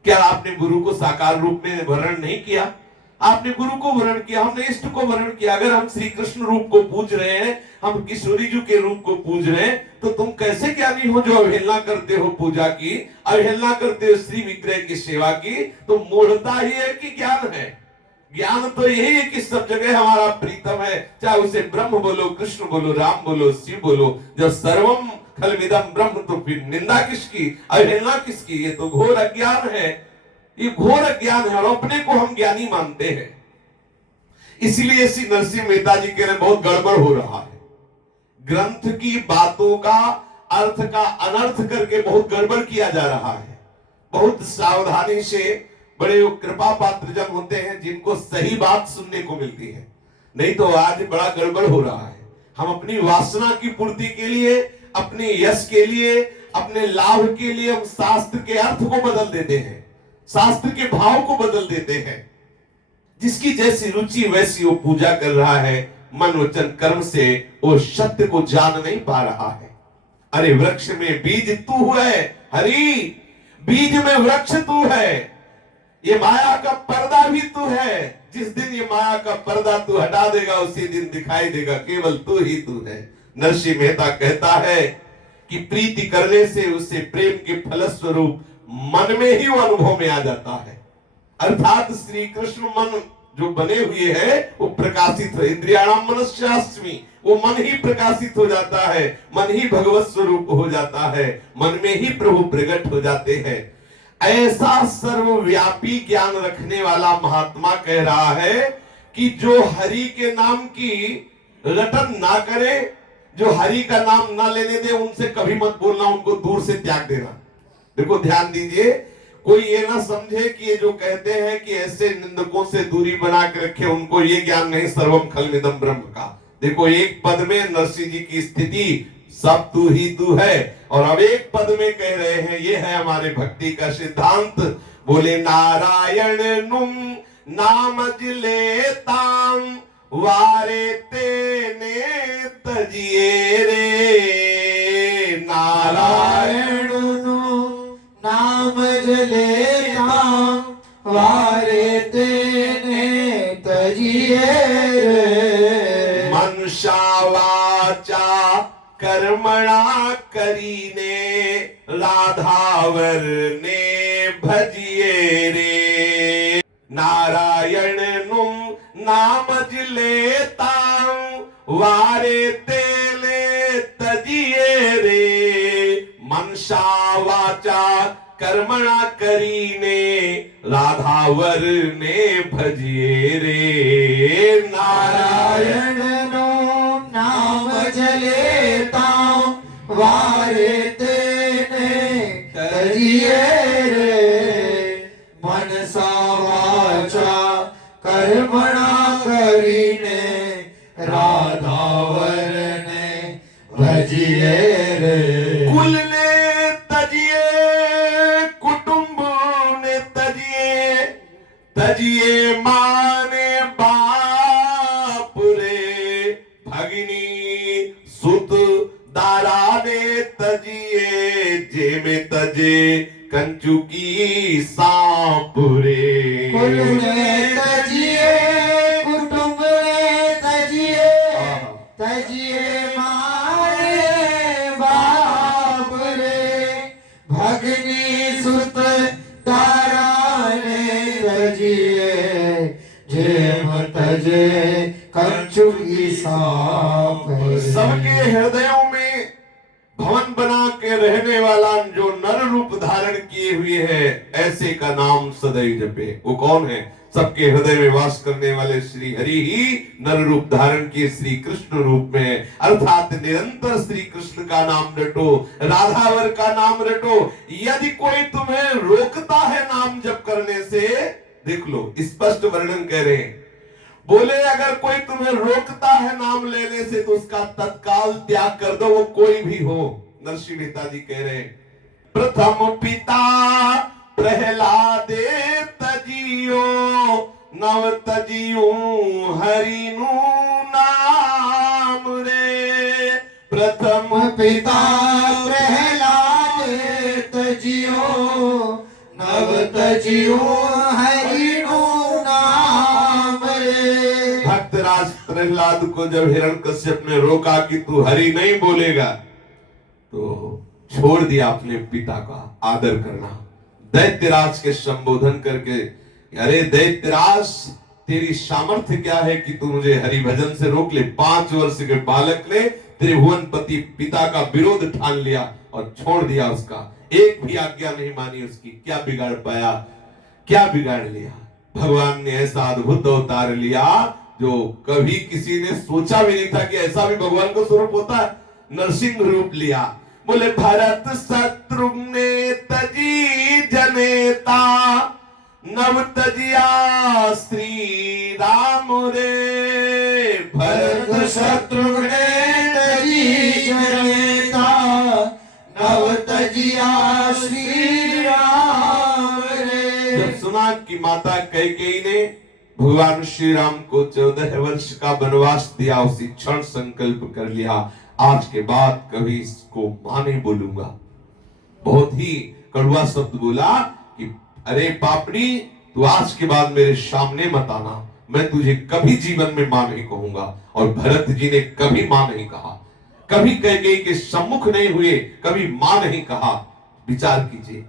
क्या आपने गुरु को साकार रूप में वर्ण नहीं किया? आपने गुरु को वर्ण किया, हमने इष्ट को वर्ण किया। अगर हम श्री कृष्ण रूप को पूज रहे हैं, हम किशोरी जी के रूप को पूज रहे हैं, तो तुम कैसे ज्ञानी हो जो अवहेलना करते हो पूजा की, अवहेलना करते हो श्री विग्रह की सेवा की? तो मूढ़ता ही है कि ज्ञान है? ज्ञान तो यही है कि सब जगह हमारा प्रीतम है, चाहे उसे ब्रह्म बोलो, कृष्ण बोलो, राम बोलो, शिव बोलो। जब सर्वम खलविदम ब्रह्म, तो फिर निंदा किसकी, अवहेलना किसकी? ये तो घोर अज्ञान है, ये घोर अज्ञान है, और अपने को हम ज्ञानी मानते हैं। इसीलिए श्री नरसिंह मेहता जी कह रहे बहुत गड़बड़ हो रहा है। ग्रंथ की बातों का अर्थ का अनर्थ करके बहुत गड़बड़ किया जा रहा है। बहुत सावधानी से, बड़े कृपा पात्र जन होते हैं जिनको सही बात सुनने को मिलती है, नहीं तो आज बड़ा गड़बड़ हो रहा है। हम अपनी वासना की पूर्ति के लिए, अपने यश के लिए, अपने लाभ के लिए हम शास्त्र के अर्थ को बदल देते हैं, शास्त्र के भाव को बदल देते हैं। जिसकी जैसी रुचि वैसी वो पूजा कर रहा है, मन वचन कर्म से वो सत्य को जान नहीं पा रहा है। अरे वृक्ष में बीज तू है हरि, बीज में वृक्ष तू है, ये माया का पर्दा भी तू है। जिस दिन ये माया का पर्दा तू हटा देगा, उसी दिन दिखाई देगा केवल तू ही तू है। नरसिंह मेहता कहता है कि प्रीति करने से उससे प्रेम के फलस्वरूप मन में ही वो अनुभव में आ जाता है। अर्थात श्री कृष्ण मन जो बने हुए है वो प्रकाशित है। इंद्रियाणाम मनश्चास्मि, वो मन ही प्रकाशित हो जाता है, मन ही भगवत स्वरूप हो जाता है, मन में ही प्रभु प्रकट हो जाते हैं। ऐसा सर्वव्यापी ज्ञान रखने वाला महात्मा कह रहा है कि जो हरि के नाम की रटन ना करे, जो हरि का नाम ना लेने दे, उनसे कभी मत बोलना, उनको दूर से त्याग देना। देखो ध्यान दीजिए, कोई ये ना समझे कि ये जो कहते हैं कि ऐसे निंदकों से दूरी बना के रखे, उनको ये ज्ञान नहीं सर्वम खलमिदम ब्रह्म का। देखो एक पद में नरसिंह जी की स्थिति सब तू ही तू है, और अब एक पद में कह रहे हैं ये है हमारे भक्ति का सिद्धांत। बोले नारायण नुम नामज लेताम वारे तेने तजिए रे। नारायण नाम लेताम वारे तेने तजिए रे। मनसा वाचा कर्मणा करीने राधावर ने भजिए रे। नारायण नुम नामज लेताम वारे तेने तजिए रे। मनसा वाचा कर्मणा करीने राधावर ने भजिए रे। नारायण नो नाम लेताम वारे तेने तजिए रे। मनसा वाचा कर्मणा करीने राधावर ने भजिए रे। कुल ने तजिए, कुटुंब ने तजिए, तजिए माने बाप रे। भगिनी सुत दारा ने तजिए, जे में तजे कंचू की सांप रे। कुल ने तजिए, कुटुंब ने तजिए, तजिए मारे बाप रे। भगनी सुत तारा ने तजिए, जेम तजे कंचु की सांप रे। सबके हृदयों में भवन बना के रहने वाला जो नर रूप धारण किए हुए है, ऐसे का नाम सदैव जपे। वो कौन है? सबके हृदय में वास करने वाले श्री हरि ही नर रूप धारण किए श्री कृष्ण रूप में। अर्थात निरंतर श्री कृष्ण का नाम रटो, राधावर का नाम रटो। यदि कोई तुम्हें रोकता है नाम जप करने से, देख लो स्पष्ट वर्णन कह रहे हैं। बोले अगर कोई तुम्हें रोकता है नाम लेने से तो उसका तत्काल त्याग कर दो, वो कोई भी हो। नरसिंह मेहता जी कह रहे हैं, प्रथम पिता प्रहलादे तजियो, नव तजियो हरिनु नाम रे। प्रथम पिता प्रहलादे तजियो, नव तजियो हरिनु नाम रे। भक्तराज प्रहलाद को जब हिरण्यकश्यप ने रोका कि तू हरि नहीं बोलेगा, तो छोड़ दिया अपने पिता का आदर करना। दैत्यराज के संबोधन करके, अरे दैत्यराज तेरी सामर्थ्य क्या है कि तू मुझे हरि भजन से रोक ले। 5 वर्ष के बालक ने त्रिभुवनपति पिता का विरोध ठान लिया और छोड़ दिया उसका, एक भी आज्ञा नहीं मानी उसकी। क्या बिगाड़ पाया? क्या बिगाड़ लिया? भगवान ने ऐसा अद्भुत अवतार लिया जो कभी किसी ने सोचा भी नहीं था कि ऐसा भी भगवान का स्वरूप होता है। नरसिंह रूप लिया। बोले भरत शत्रुघ्न तजी जनेता, नव तजिया श्री राम रे। भरत शत्रुघ्न तजी जनेता, नव तजिया श्री राम रे। जब सुना कि माता कैकेयी ने भगवान श्री राम को 14 वर्ष का वनवास दिया, उसी क्षण संकल्प कर लिया, आज के बाद कभी इसको मां नहीं बोलूंगा। बहुत ही कड़वा शब्द बोला कि अरे पापड़ी, तू आज के बाद मेरे सामने मत आना, मैं तुझे कभी जीवन में मां नहीं कहूंगा। और भरत जी ने कभी मां नहीं कहा। कभी कैकेयी के सम्मुख नहीं हुए, कभी मां नहीं कहा। विचार कीजिए,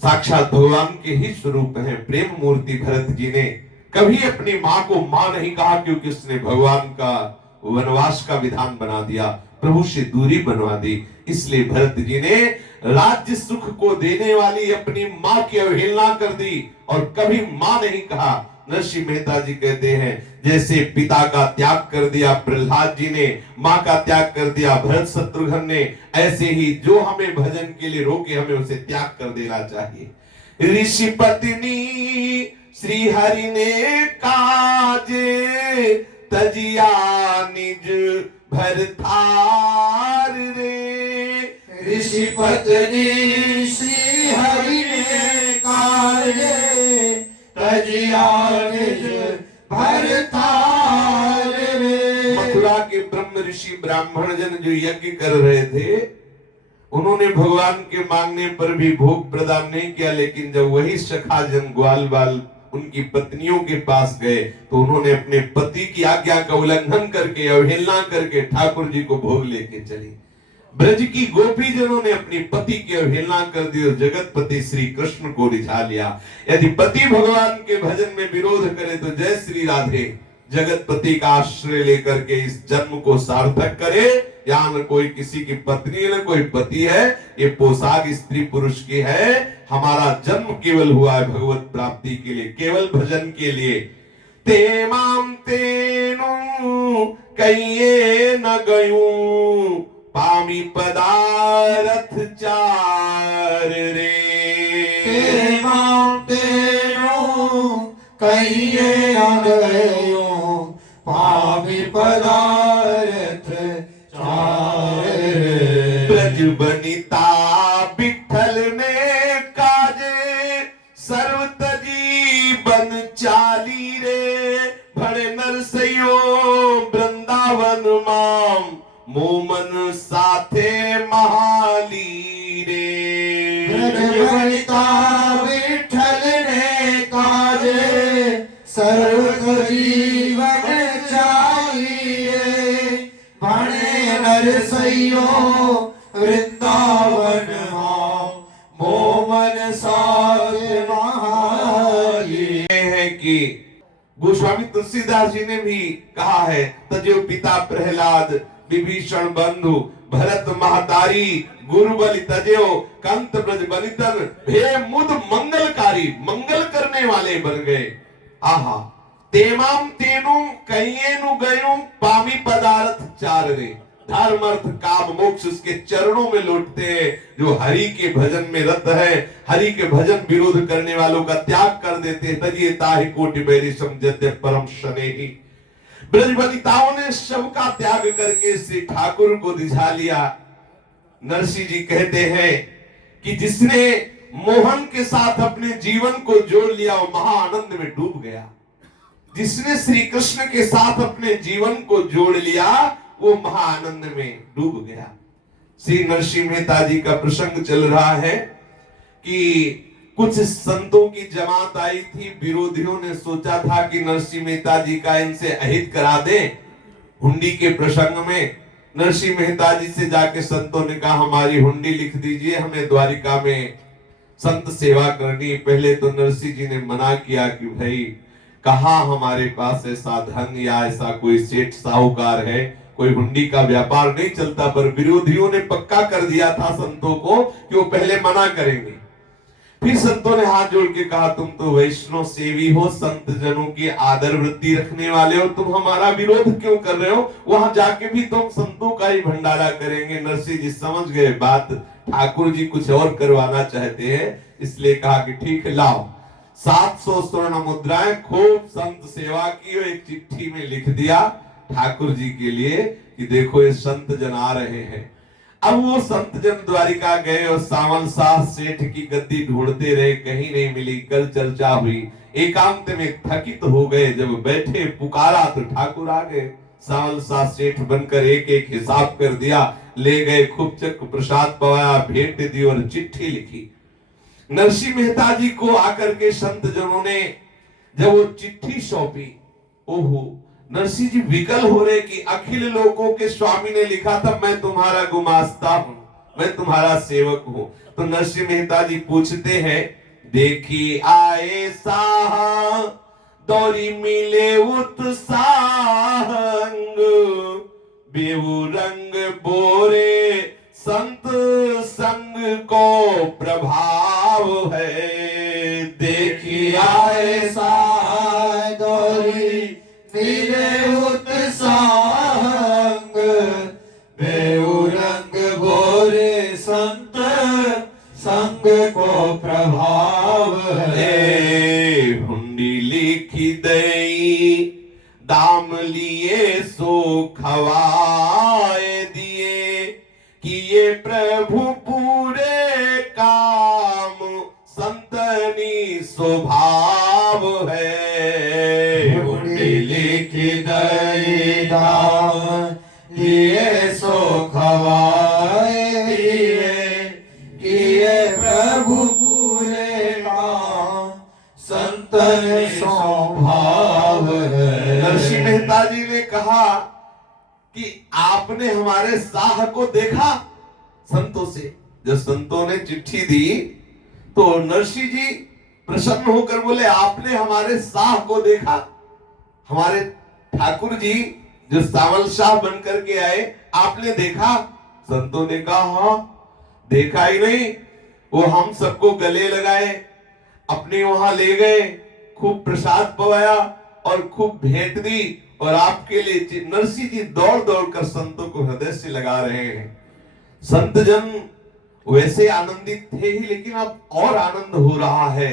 साक्षात भगवान के ही स्वरूप हैं प्रेम मूर्ति भरत जी ने कभी अपनी मां को मां नहीं कहा, क्योंकि उसने भगवान का वनवास का विधान बना दिया, प्रभु से दूरी बनवा दी। इसलिए भरत जी ने राज्य सुख को देने वाली अपनी मां की अवहेलना कर दी और कभी मां नहीं कहा। नरसिंह मेहता जी कहते हैं, जैसे पिता का त्याग कर दिया प्रहलाद जी ने, मां का त्याग कर दिया भरत शत्रुघ्न ने, ऐसे ही जो हमें भजन के लिए रोके हमें उसे त्याग कर देना चाहिए। ऋषि पत्नी श्री हरि ने काजे तजिया निज भरथार रे। ऋषि पत्नी श्री हरि ने काजे तजिया निज भरथार रे। मथुरा के ब्रह्म ऋषि ब्राह्मण जन जो यज्ञ कर रहे थे, उन्होंने भगवान के मांगने पर भी भोग प्रदान नहीं किया, लेकिन जब वही सखा जन ग्वाल बाल उनकी पत्नियों के पास गए तो उन्होंने अपने पति की आज्ञा का उल्लंघन करके, अवहेलना करके ठाकुर जी को भोग लेके चली। ब्रज की गोपी जनों ने अपनी पति की अवहेलना कर दी और जगतपति श्री कृष्ण को रिझा लिया। यदि पति भगवान के भजन में विरोध करे तो जय श्री राधे, जगतपति का आश्रय लेकर के इस जन्म को सार्थक करे। यहाँ न कोई किसी की पत्नी न कोई पति है, ये पोशाक स्त्री पुरुष की है। हमारा जन्म केवल हुआ है भगवत प्राप्ति के लिए, केवल भजन के लिए। ते माम तेनु कहिए न गयूं पामी पदारथ चार रे। ते माम तेनु कहिए न गयूं पामी पदारथ चार रे। ब्रज बनिता विठल ने काजे सर्वत जीवन चाली रे। भड़े नरसइयो वृंदावन माम मोमन साथे महाली रे। ब्रज बनिता विठल ने काजे सर्वत जीवन चाहिए। भणे नरसइयो वृंदावन मोमन साथ महाली। है कि गोस्वामी तुलसीदास जी ने भी कहा है, तजो पिता प्रहलाद विभीषण बंधु भरत महतारी गुरु बलि तजो कंत ब्रज बलितन भे मुद मंगलकारी। मंगल करने वाले बन गए। आहा, तेमाम तेनु कहिएनु गयो पामी पदार्थ चार रे। धर्म अर्थ काम मोक्ष उसके चरणों में लौटते हैं। जो हरि के भजन में रत है, हरि के भजन विरोध करने वालों का त्याग कर देते हैं। तजिए ताहि कोटि बैरी समझते परम शनेही। ब्रजबनिताओं ने सबका त्याग करके श्री ठाकुर को रिझा लिया। नरसिंह जी कहते हैं कि जिसने मोहन के साथ अपने जीवन को जोड़ लिया वो महाआनंद में डूब गया। जिसने श्री कृष्ण के साथ अपने जीवन को जोड़ लिया वो महाआनंद में डूब गया। श्री नरसिंह मेहता जी का प्रसंग चल रहा है कि कुछ संतों की जमात आई थी। विरोधियों ने सोचा था कि नरसिंह मेहता जी का इनसे अहित करा दे। हुंडी के प्रसंग में नरसिंह मेहता जी से जाके संतों ने कहा हमारी हुंडी लिख दीजिए, हमें द्वारिका में संत सेवा करनी। पहले तो नरसिंह जी ने मना किया कि भाई कहाँ हमारे पास ऐसा धन या ऐसा कोई सेठ साहूकार है, कोई हुंडी का व्यापार नहीं चलता। पर विरोधियों ने पक्का कर दिया था संतों को कि वो पहले मना करेंगे। फिर संतों ने हाथ जोड़ के कहा तुम तो वैष्णव सेवी हो, संत जनों की आदर वृत्ति रखने वाले हो, तुम हमारा विरोध क्यों कर रहे हो? वहां जाके भी तुम संतों का ही भंडारा करेंगे। नरसिंह जी समझ गए बात, ठाकुर जी कुछ और करवाना चाहते हैं, इसलिए कहा कि ठीक है लाओ 700 स्वर्ण मुद्राएं, खूब संत सेवा की। एक चिट्ठी में लिख दिया ठाकुर जी के लिए कि देखो ये संत जन आ रहे हैं। अब वो संत जन द्वारिका गए और सावन शाह सेठ की गद्दी ढूंढते रहे, कहीं नहीं मिली। कल चर्चा हुई, एकांत में थकित हो गए। जब बैठे पुकारा तो ठाकुर आ गए। सावन शाह सेठ बनकर एक एक हिसाब कर दिया, ले गए, खूब चक प्रसाद पवाया, भेंट दी और चिट्ठी लिखी। नरसिंह मेहता जी को आकर के संत जनों ने जब वो चिट्ठी सौंपी, ओहो नरसिंह जी विकल हो रहे कि अखिल लोकों के स्वामी ने लिखा था मैं तुम्हारा गुमास्ता हूं, मैं तुम्हारा सेवक हूं। तो नरसिंह मेहता जी पूछते हैं, देखी आए साह दौरी मिले उत्साहंग, बेऊ रंग बोरे संत संग को प्रभाव है। देखी आए साय दौरी मिले उत्साहंग, बेऊ रंग बोरे संत संग को प्रभाव है। हुंडी लिखी दई दाम लिए सो खवाए दिए, कि ये प्रभु पूरे काम संतनी स्वभाव है। हुंडी लिखी दई दाम लिए सो खवाए दिए, कि ये प्रभु पूरे काम संतन स्वभाव है। नरसिंह मेहता जी ने कहा कि आपने हमारे साह को देखा संतों से। जब संतों ने चिट्ठी दी तो नरसिंह जी प्रसन्न होकर बोले, आपने हमारे साह को देखा? हमारे ठाकुर जी जो सावल शाह बनकर के आए, आपने देखा? संतों ने कहा, हाँ देखा ही नहीं, वो हम सबको गले लगाए, अपने वहां ले गए, खूब प्रसाद पवाया और खूब भेंट दी, और आपके लिए नरसिंह जी दौड़ दौड़ कर संतों को हृदय से लगा रहे हैं। संत जन वैसे आनंदित थे ही, लेकिन अब और आनंद हो रहा है,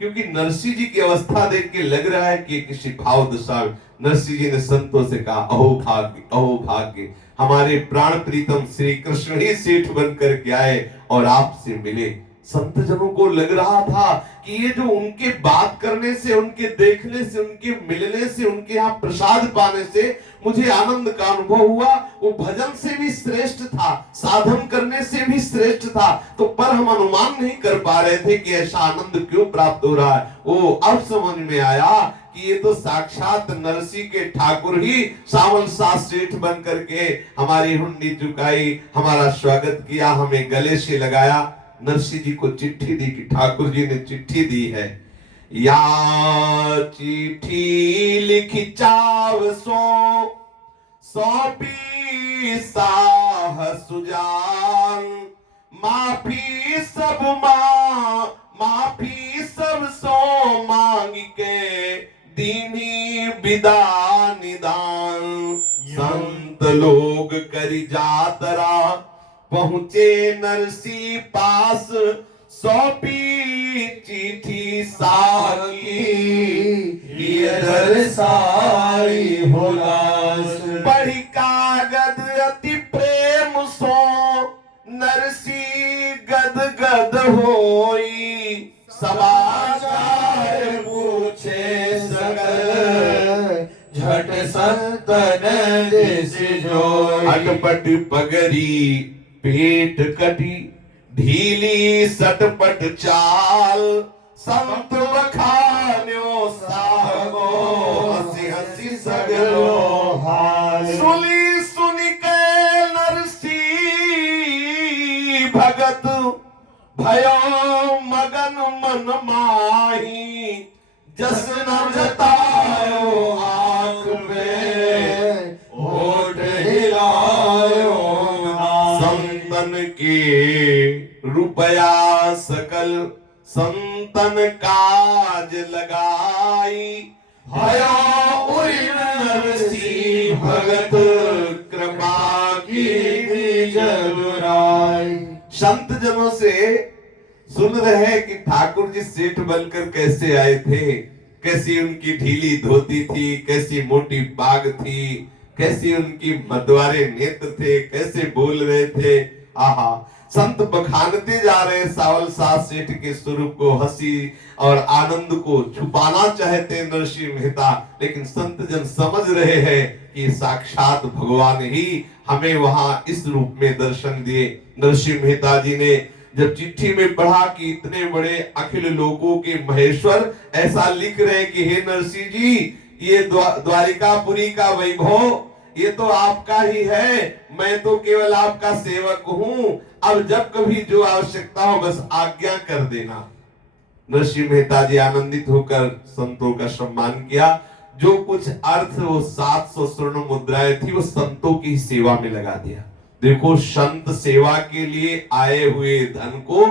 क्योंकि नरसिंह जी की अवस्था देख के लग रहा है कि किसी भाव दशा। नरसिंह जी ने संतों से कहा, अहो भाग्य, अहो भाग्य, हमारे प्राण प्रीतम श्री कृष्ण ही सेठ बन करके आए और आपसे मिले। संत जनों को लग रहा था कि ये जो उनके बात करने से, उनके देखने से, उनके मिलने से, उनके यहाँ प्रसाद पाने से मुझे आनंद का अनुभव हुआ, वो भजन से भी श्रेष्ठ था, साधन करने से भी श्रेष्ठ था। तो पर हम अनुमान नहीं कर पा रहे थे कि ऐसा आनंद क्यों प्राप्त हो रहा है। वो अब समझ में आया कि ये तो साक्षात नरसिंह के ठाकुर ही सावल शाह सेठ बन करके हमारी हुंडी चुकाई, हमारा स्वागत किया, हमें गले से लगाया। नरसिंह जी को चिट्ठी दी कि ठाकुर जी ने चिट्ठी दी है, या चिट्ठी लिखी चाव सौंपी साह सुजान, माफी सब माफी सब सो मांग के, दीनी विदा निदान। संत लोग करी जातरा पहुंचे नरसिंह पास, सौंपी चिट्ठी साह की, इधर सारी होलास। पढ़ी कागद अति प्रेम सो, नरसिंह गद गद होई, समाचार पूछे सगर, झट संतन दिस जोई। अटपट पगरी पेट कटी, ढीली सटपट चाल, संत बखान्यो साहबो, हंसी हंसी सगरो हाल। सुनी सुनी के नरसिंह भगत, भयो मगन मन माही, जस न जतायो आंख पे, होठ हिलायो संतन के रुपया सकल, संतन काज लगाई, भयो उई नरसिंह भगत, कृपा की जलुराई। संत जनों से सुन रहे कि ठाकुर जी सेठ बनकर कैसे आए थे, कैसी उनकी ढीली धोती थी, कैसी मोटी बाग थी, कैसी उनकी मधुआरे नेत्र थे, कैसे बोल रहे थे। आहा, संत बखानते जा रहे सावल शाह सेठ के स्वरूप को, हंसी और आनंद को छुपाना चाहते नरसिंह मेहता, लेकिन संत जन समझ रहे हैं कि साक्षात भगवान ही हमें वहां इस रूप में दर्शन दिए। नरसिंह मेहता जी ने जब चिट्ठी में पढ़ा कि इतने बड़े अखिल लोकों के महेश्वर ऐसा लिख रहे कि हे नरसिंह जी, ये द्वारिकापुरी का वैभव ये तो आपका ही है, मैं तो केवल आपका सेवक हूं। अब जब कभी जो आवश्यकता हो बस आज्ञा कर देना। नरसिंह मेहता जी आनंदित होकर संतों का सम्मान किया। जो कुछ अर्थ वो 700 स्वर्ण मुद्राएं थी वो संतों की सेवा में लगा दिया। देखो, संत सेवा के लिए आए हुए धन को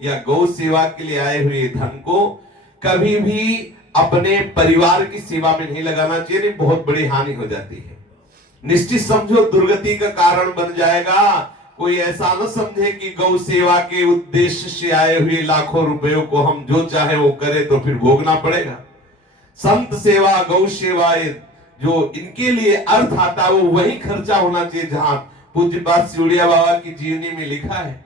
या गौ सेवा के लिए आए हुए धन को कभी भी अपने परिवार की सेवा में नहीं लगाना चाहिए, नहीं बहुत बड़ी हानि हो जाती है। निश्चित समझो दुर्गति का कारण बन जाएगा। कोई ऐसा न समझे कि गौ सेवा के उद्देश्य से आए हुए लाखों रुपयों को हम जो चाहे वो करें तो फिर भोगना पड़ेगा। संत सेवा, गौ सेवा जो इनके लिए अर्थ आता है वो वही खर्चा होना चाहिए जहां पूज्य पाद सिउड़िया बाबा की जीवनी में लिखा है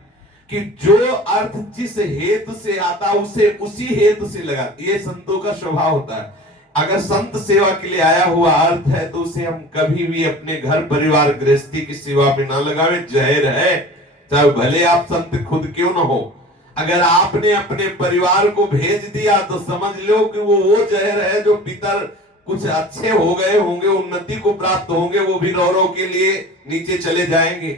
कि जो अर्थ जिस हेतु से आता उसे उसी हेतु से लगा। ये संतों का स्वभाव होता है। अगर संत सेवा के लिए आया हुआ अर्थ है तो उसे हम कभी भी अपने घर परिवार गृहस्थी की सेवा में ना लगावे। जाहिर है, चाहे भले आप संत खुद क्यों ना हो, अगर आपने अपने परिवार को भेज दिया तो समझ लो कि वो जहर है जो पितर कुछ अच्छे हो गए होंगे, उन्नति को प्राप्त होंगे, वो भी रौरव के लिए नीचे चले जाएंगे।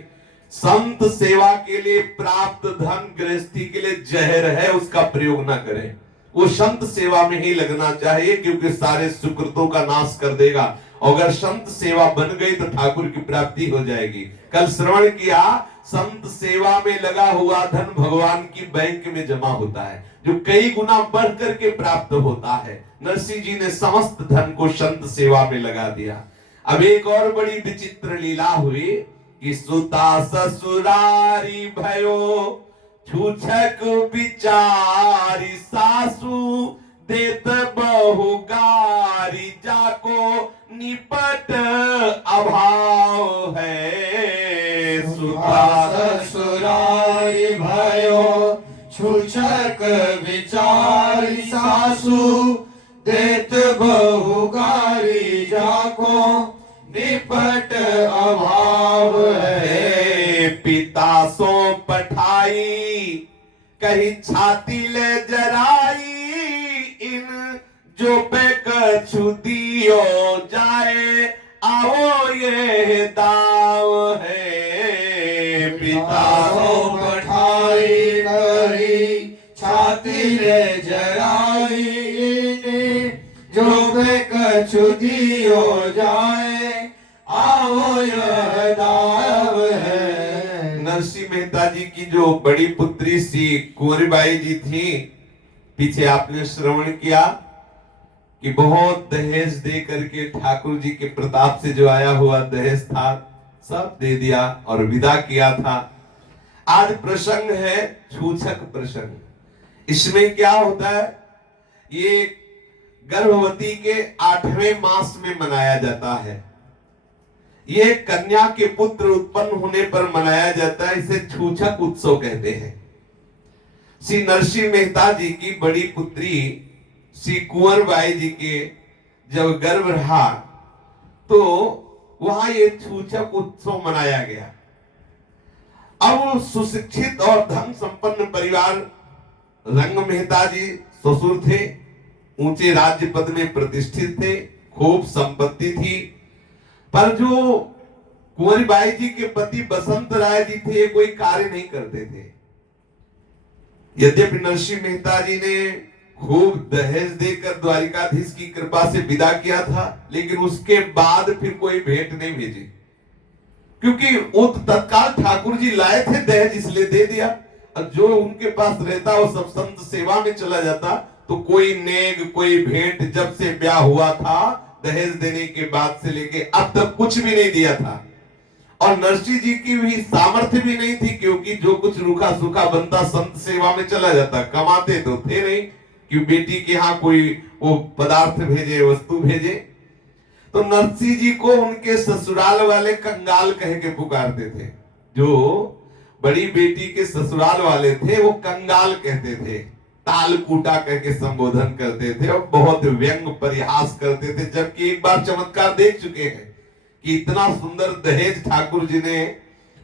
संत सेवा के लिए प्राप्त धन गृहस्थी के लिए जहर है, उसका प्रयोग ना करें। वो संत सेवा में ही लगना चाहिए क्योंकि सारे सुकृतों का नाश कर देगा। अगर संत सेवा बन गई तो ठाकुर की प्राप्ति हो जाएगी। कल श्रवण किया, संत सेवा में लगा हुआ धन भगवान की बैंक में जमा होता है जो कई गुना बढ़ करके प्राप्त होता है। नरसिंह जी ने समस्त धन को संत सेवा में लगा दिया। अब एक और बड़ी विचित्र लीला हुई कि सुता ससुरारी भयो छूछक बिचारी सासू देत बहु गारी जाको निपट अभाव है। सुता ससुरारी भयो छूछक विचारी सासू देत बहु गारी जाको निपट अभाव है। पिता सो पठाई कहीं छाती ले जराई इन जो पे कछु दियो जाए आओ ये दाव है। पिता सो पठाई करी छाती ले जराई जो पे कछु दियो जाए आओ यह दाव है। नरसिंह मेहता जी की जो बड़ी पुत्री सी कुंवरीबाई जी थी, पीछे आपने श्रवण किया कि बहुत दहेज दे करके ठाकुर जी के प्रताप से जो आया हुआ दहेज था सब दे दिया और विदा किया था। आज प्रसंग है छूछक प्रसंग। इसमें क्या होता है, ये गर्भवती के 8वें मास में मनाया जाता है। ये कन्या के पुत्र उत्पन्न होने पर मनाया जाता है। इसे छूछक उत्सव कहते हैं। श्री नरसिंह मेहता जी की बड़ी पुत्री श्री कुंवरबाई जी के जब गर्भ रहा तो वहां ये छूछक उत्सव मनाया गया। अब सुशिक्षित और धन संपन्न परिवार, रंग मेहता जी ससुर थे, ऊंचे राज्य पद में प्रतिष्ठित थे, खूब संपत्ति थी। पर जो कुंवरीबाई जी के पति बसंत राय जी थे, कोई कार्य नहीं करते थे। यद्यपि नरसिंह मेहता जी ने खूब दहेज देकर द्वारिकाधीश की कृपा से विदा किया था, लेकिन उसके बाद फिर कोई भेंट नहीं भेजी, क्योंकि वो तत्काल ठाकुर जी लाए थे दहेज, इसलिए दे दिया। और जो उनके पास रहता वो सब संत सेवा में चला जाता, तो कोई नेग कोई भेंट जब से ब्याह हुआ था दहेज देने के बाद से लेके अब तक कुछ भी नहीं दिया था। और नरसिंह जी की भी सामर्थ्य भी नहीं थी, क्योंकि जो कुछ रूखा सूखा बनता संत सेवा में चला जाता, कमाते तो थे नहीं कि बेटी के यहाँ कोई वो पदार्थ भेजे, वस्तु भेजे। तो नरसिंह जी को उनके ससुराल वाले कंगाल कह के पुकारते थे। जो बड़ी बेटी के ससुराल वाले थे वो कंगाल कहते थे, तालकूटा कह के संबोधन करते थे और बहुत व्यंग परिहास करते थे। जबकि एक बार चमत्कार देख चुके हैं कि इतना सुंदर दहेज ठाकुर जी ने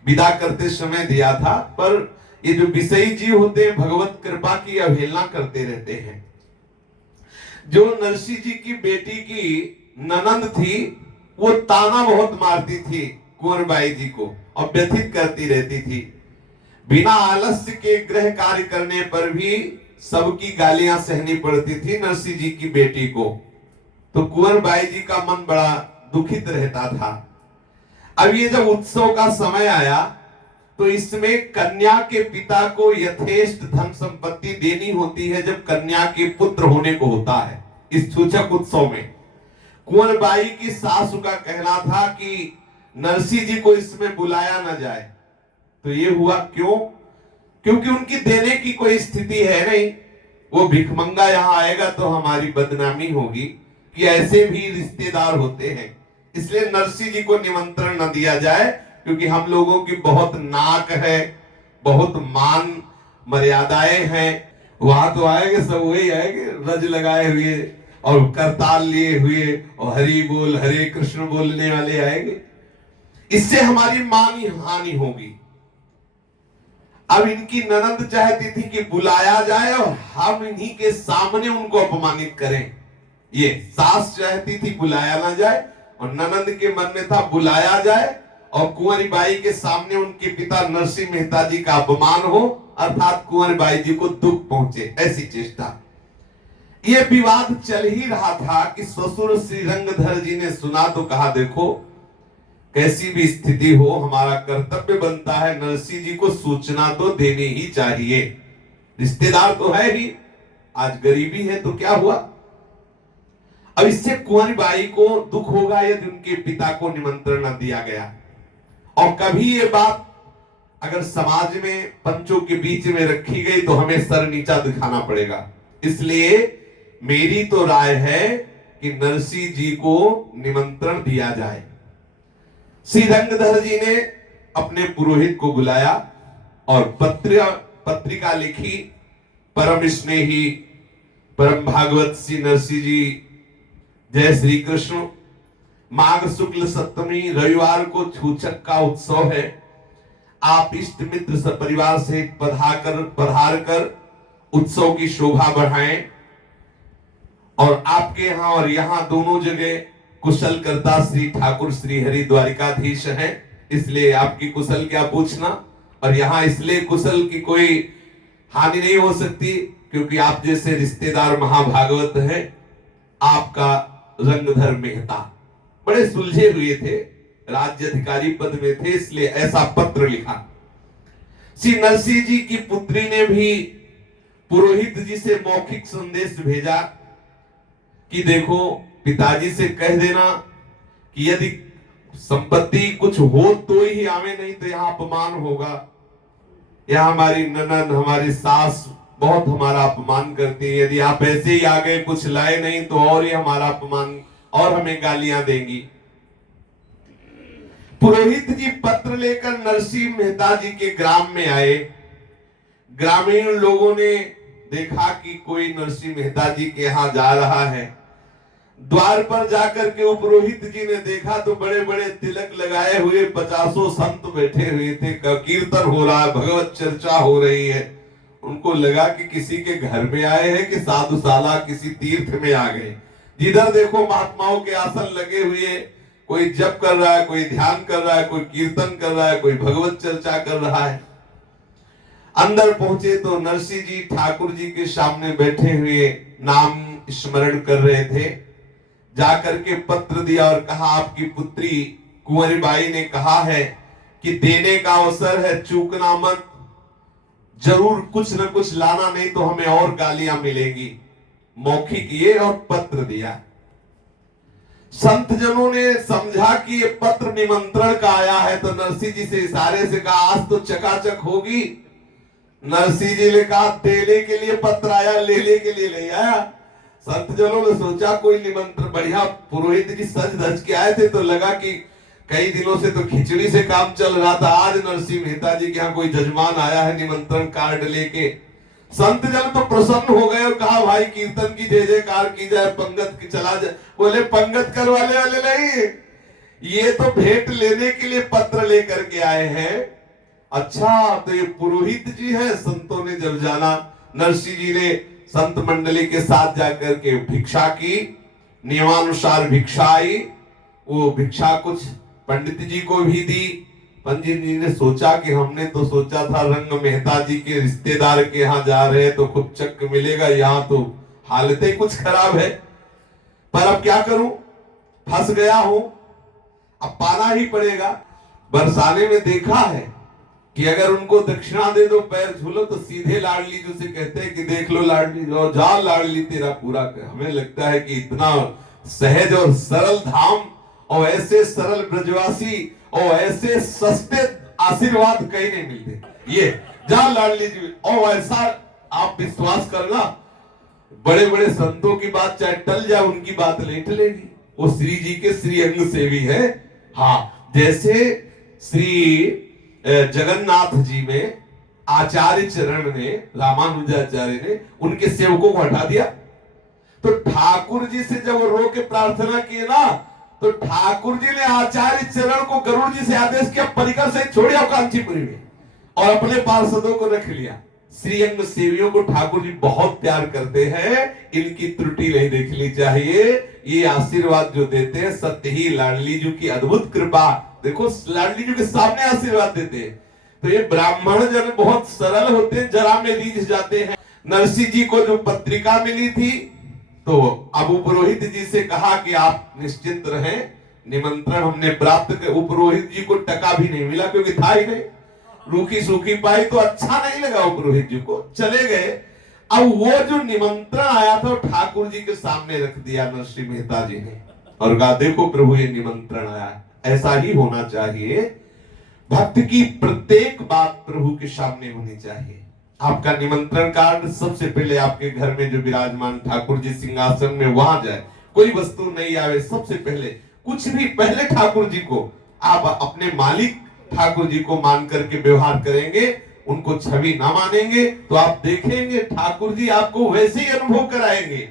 विदा करते समय दिया था, पर ये जो विषयी जीव होते हैं भगवत कृपा की अवहेलना करते रहते हैं। जो नरसिंह जी की बेटी की ननंद थी वो ताना बहुत मारती थी कुंवर बाई जी को और व्यथित करती रहती थी। बिना आलस्य के गृह कार्य करने पर भी सबकी गालियां सहनी पड़ती थी नरसिंह जी की बेटी को। तो कुंवर बाई जी का मन बड़ा दुखित रहता था। अब ये जब उत्सव का समय आया तो इसमें कन्या के पिता को यथेष्ट धन संपत्ति देनी होती है जब कन्या के पुत्र होने को होता है। इस सूचक उत्सव में कुंवर बाई की सासू का कहना था कि नरसिंह जी को इसमें बुलाया ना जाए। तो ये हुआ क्यों? क्योंकि उनकी देने की कोई स्थिति है नहीं। वो भिखमंगा यहां आएगा तो हमारी बदनामी होगी कि ऐसे भी रिश्तेदार होते हैं, इसलिए नरसिंह जी को निमंत्रण न दिया जाए। क्योंकि हम लोगों की बहुत नाक है, बहुत मान मर्यादाएं हैं। वहां तो आएंगे सब वही आएंगे रज लगाए हुए और करताल लिए हुए और हरि बोल हरे कृष्ण बोलने वाले आएंगे। इससे हमारी मान हानि होगी। अब इनकी ननंद चाहती थी कि बुलाया जाए और हम इन्हीं के सामने उनको अपमानित करें। ये सास चाहती थी बुलाया ना जाए और ननंद के मन में था बुलाया जाए और कुंवरी बाई के सामने उनके पिता नरसिंह मेहता जी का अपमान हो, अर्थात कुंवरी बाई जी को दुख पहुंचे, ऐसी चेष्टा। ये विवाद चल ही रहा था कि ससुर श्री रंगधर जी ने सुना तो कहा देखो कैसी भी स्थिति हो हमारा कर्तव्य बनता है नरसिंह जी को सूचना तो देनी ही चाहिए। रिश्तेदार तो है ही, आज गरीबी है तो क्या हुआ। अब इससे कुंवरी बाई को दुख होगा यदि उनके पिता को निमंत्रण न दिया गया। और कभी ये बात अगर समाज में पंचों के बीच में रखी गई तो हमें सर नीचा दिखाना पड़ेगा। इसलिए मेरी तो राय है कि नरसिंह जी को निमंत्रण दिया जाए। श्री रंगधर जी ने अपने पुरोहित को बुलाया और पत्रिका लिखी। परम स्नेही परम भागवत श्री नरसिंह जी जय श्री कृष्ण, माघ शुक्ल सप्तमी रविवार को छूछक का उत्सव है। आप इष्ट मित्र सपरिवार से पधार कर उत्सव की शोभा बढ़ाएं और आपके यहाँ और यहाँ दोनों जगह कुशल करता श्री ठाकुर श्री हरि द्वारिकाधीश हैं, इसलिए आपकी कुशल क्या पूछना। और यहाँ इसलिए कुशल की कोई हानि नहीं हो सकती क्योंकि आप जैसे रिश्तेदार महाभागवत हैं। आपका रंगधर मेहता बड़े सुलझे हुए थे, राज्य अधिकारी पद में थे, इसलिए ऐसा पत्र लिखा। श्री नरसिंह जी की पुत्री ने भी पुरोहित जी से मौखिक संदेश भेजा कि देखो पिताजी से कह देना कि यदि संपत्ति कुछ हो तो ही आवे, नहीं तो यहाँ अपमान होगा। यहाँ हमारी ननद हमारी सास बहुत हमारा अपमान करती है, यदि आप ऐसे ही आ गए कुछ लाए नहीं तो और ही हमारा अपमान और हमें गालियां देंगी। पुरोहित जी पत्र लेकर नरसिंह मेहता जी के ग्राम में आए। ग्रामीण लोगों ने देखा कि कोई नरसिंह मेहता जी के यहाँ जा रहा है। द्वार पर जाकर के पुरोहित जी ने देखा तो बड़े बड़े तिलक लगाए हुए 50 संत बैठे हुए थे, कीर्तन हो रहा है, भगवत चर्चा हो रही है। उनको लगा कि किसी के घर में आए हैं कि साधुशाला किसी तीर्थ में आ गए। जिधर देखो महात्माओं के आसन लगे हुए, कोई जप कर रहा है, कोई ध्यान कर रहा है, कोई कीर्तन कर रहा है, कोई भगवत चर्चा कर रहा है। अंदर पहुंचे तो नरसिंह जी ठाकुर जी के सामने बैठे हुए नाम स्मरण कर रहे थे। जाकर के पत्र दिया और कहा आपकी पुत्री कुंवरी बाई ने कहा है कि देने का अवसर है, चूकना मत, जरूर कुछ न कुछ लाना, नहीं तो हमें और गालियां मिलेगी। मौखिक ये और पत्र दिया। संत जनों ने समझा कि ये पत्र निमंत्रण का आया है तो नरसिंह जी से इशारे से कहा आज तो चकाचक होगी। नरसिंह जी ने कहा देने के लिए पत्र आया, लेने के लिए नहीं आया। संत जनों ने सोचा कोई निमंत्रण, बढ़िया पुरोहित जी सज धज के आए थे तो लगा कि कई दिनों से तो खिचड़ी से काम चल रहा था, आज नरसिंह मेहता जी के यहाँ कोई जजमान आया है निमंत्रण कार्ड लेके। संत जन तो प्रसन्न हो गए और कहा भाई कीर्तन की जय जयकार की जाए, पंगत की चला जाए। बोले पंगत करवाने वाले नहीं, ये तो भेंट लेने के लिए पत्र लेकर के आए हैं। अच्छा तो ये पुरोहित जी हैं। संतों ने जब जाना, नरसिंह जी ने संत मंडली के साथ जाकर के भिक्षा की नियमानुसार भिक्षा आई। वो भिक्षा कुछ पंडित जी को भी दी। पंडित जी ने सोचा कि हमने तो सोचा था रंग मेहता जी के रिश्तेदार के यहाँ जा रहे हैं तो खूब चक्क मिलेगा, यहाँ तो हालत ही कुछ खराब है। पर अब क्या करूं, फंस गया हूं, अब पाना ही पड़ेगा। बरसाने में देखा है कि अगर उनको दक्षिणा दे दो, पैर झूलो, तो सीधे लाडली जी से कहते हैं कि देख लो लाडली, और जा लाडली तेरा पूरा कर। हमें लगता है कि इतना सहज और सरल धाम और ऐसे सरल ब्रजवासी और ऐसे सस्ते आशीर्वाद कहीं नहीं मिलते। ये जा लाडली जी, और ऐसा आप विश्वास करना, बड़े बड़े संतों की बात चाहे टल जाए, उनकी बात नहीं टलेगी। वो श्री जी के श्री अंग सेवी है। हाँ, जैसे श्री जगन्नाथ जी में आचार्य चरण ने, रामानुजाचार्य ने उनके सेवकों को हटा दिया, तो ठाकुर जी से जब रो के प्रार्थना की ना, तो ठाकुर जी ने आचार्य चरण को गरुड़ जी से आदेश किया, परिकर से छोड़िए कांचीपुरी में, और अपने पार्षदों को रख लिया। श्रीअंग सेवियों को ठाकुर जी बहुत प्यार करते हैं, इनकी त्रुटि नहीं देखनी चाहिए। ये आशीर्वाद जो देते हैं, सत्य ही लाडली जी की अद्भुत कृपा। देखो लाडली जी के सामने आशीर्वाद देते हैं। तो ये ब्राह्मण जन बहुत सरल होते हैं, जरा में रीझ जाते हैं। नरसिंह जी को जो पत्रिका मिली थी, तो अबू पुरोहित जी से कहा कि आप निश्चिंत रहें, निमंत्रण हमने प्राप्त कर। उपरोहित जी को टका भी नहीं मिला, क्योंकि था ही नहीं। रूखी सूखी पाई तो अच्छा नहीं लगा उपरोहित जी को, चले गए। अब वो जो निमंत्रण आया था, ठाकुर जी के सामने रख दिया नरसिंह मेहता जी ने, और कहा देखो प्रभु ये निमंत्रण आया। ऐसा ही होना चाहिए, भक्त की प्रत्येक बात प्रभु के सामने होनी चाहिए। आपका निमंत्रण कार्ड सबसे पहले आपके घर में जो विराजमान ठाकुर जी सिंहासन में, वहां जाए। कोई वस्तु नहीं आवे, सबसे पहले कुछ भी पहले ठाकुर जी को, आप अपने मालिक ठाकुर जी को मान करके व्यवहार करेंगे, उनको छवि ना मानेंगे, तो आप देखेंगे ठाकुर जी आपको वैसे ही अनुभव कराएंगे।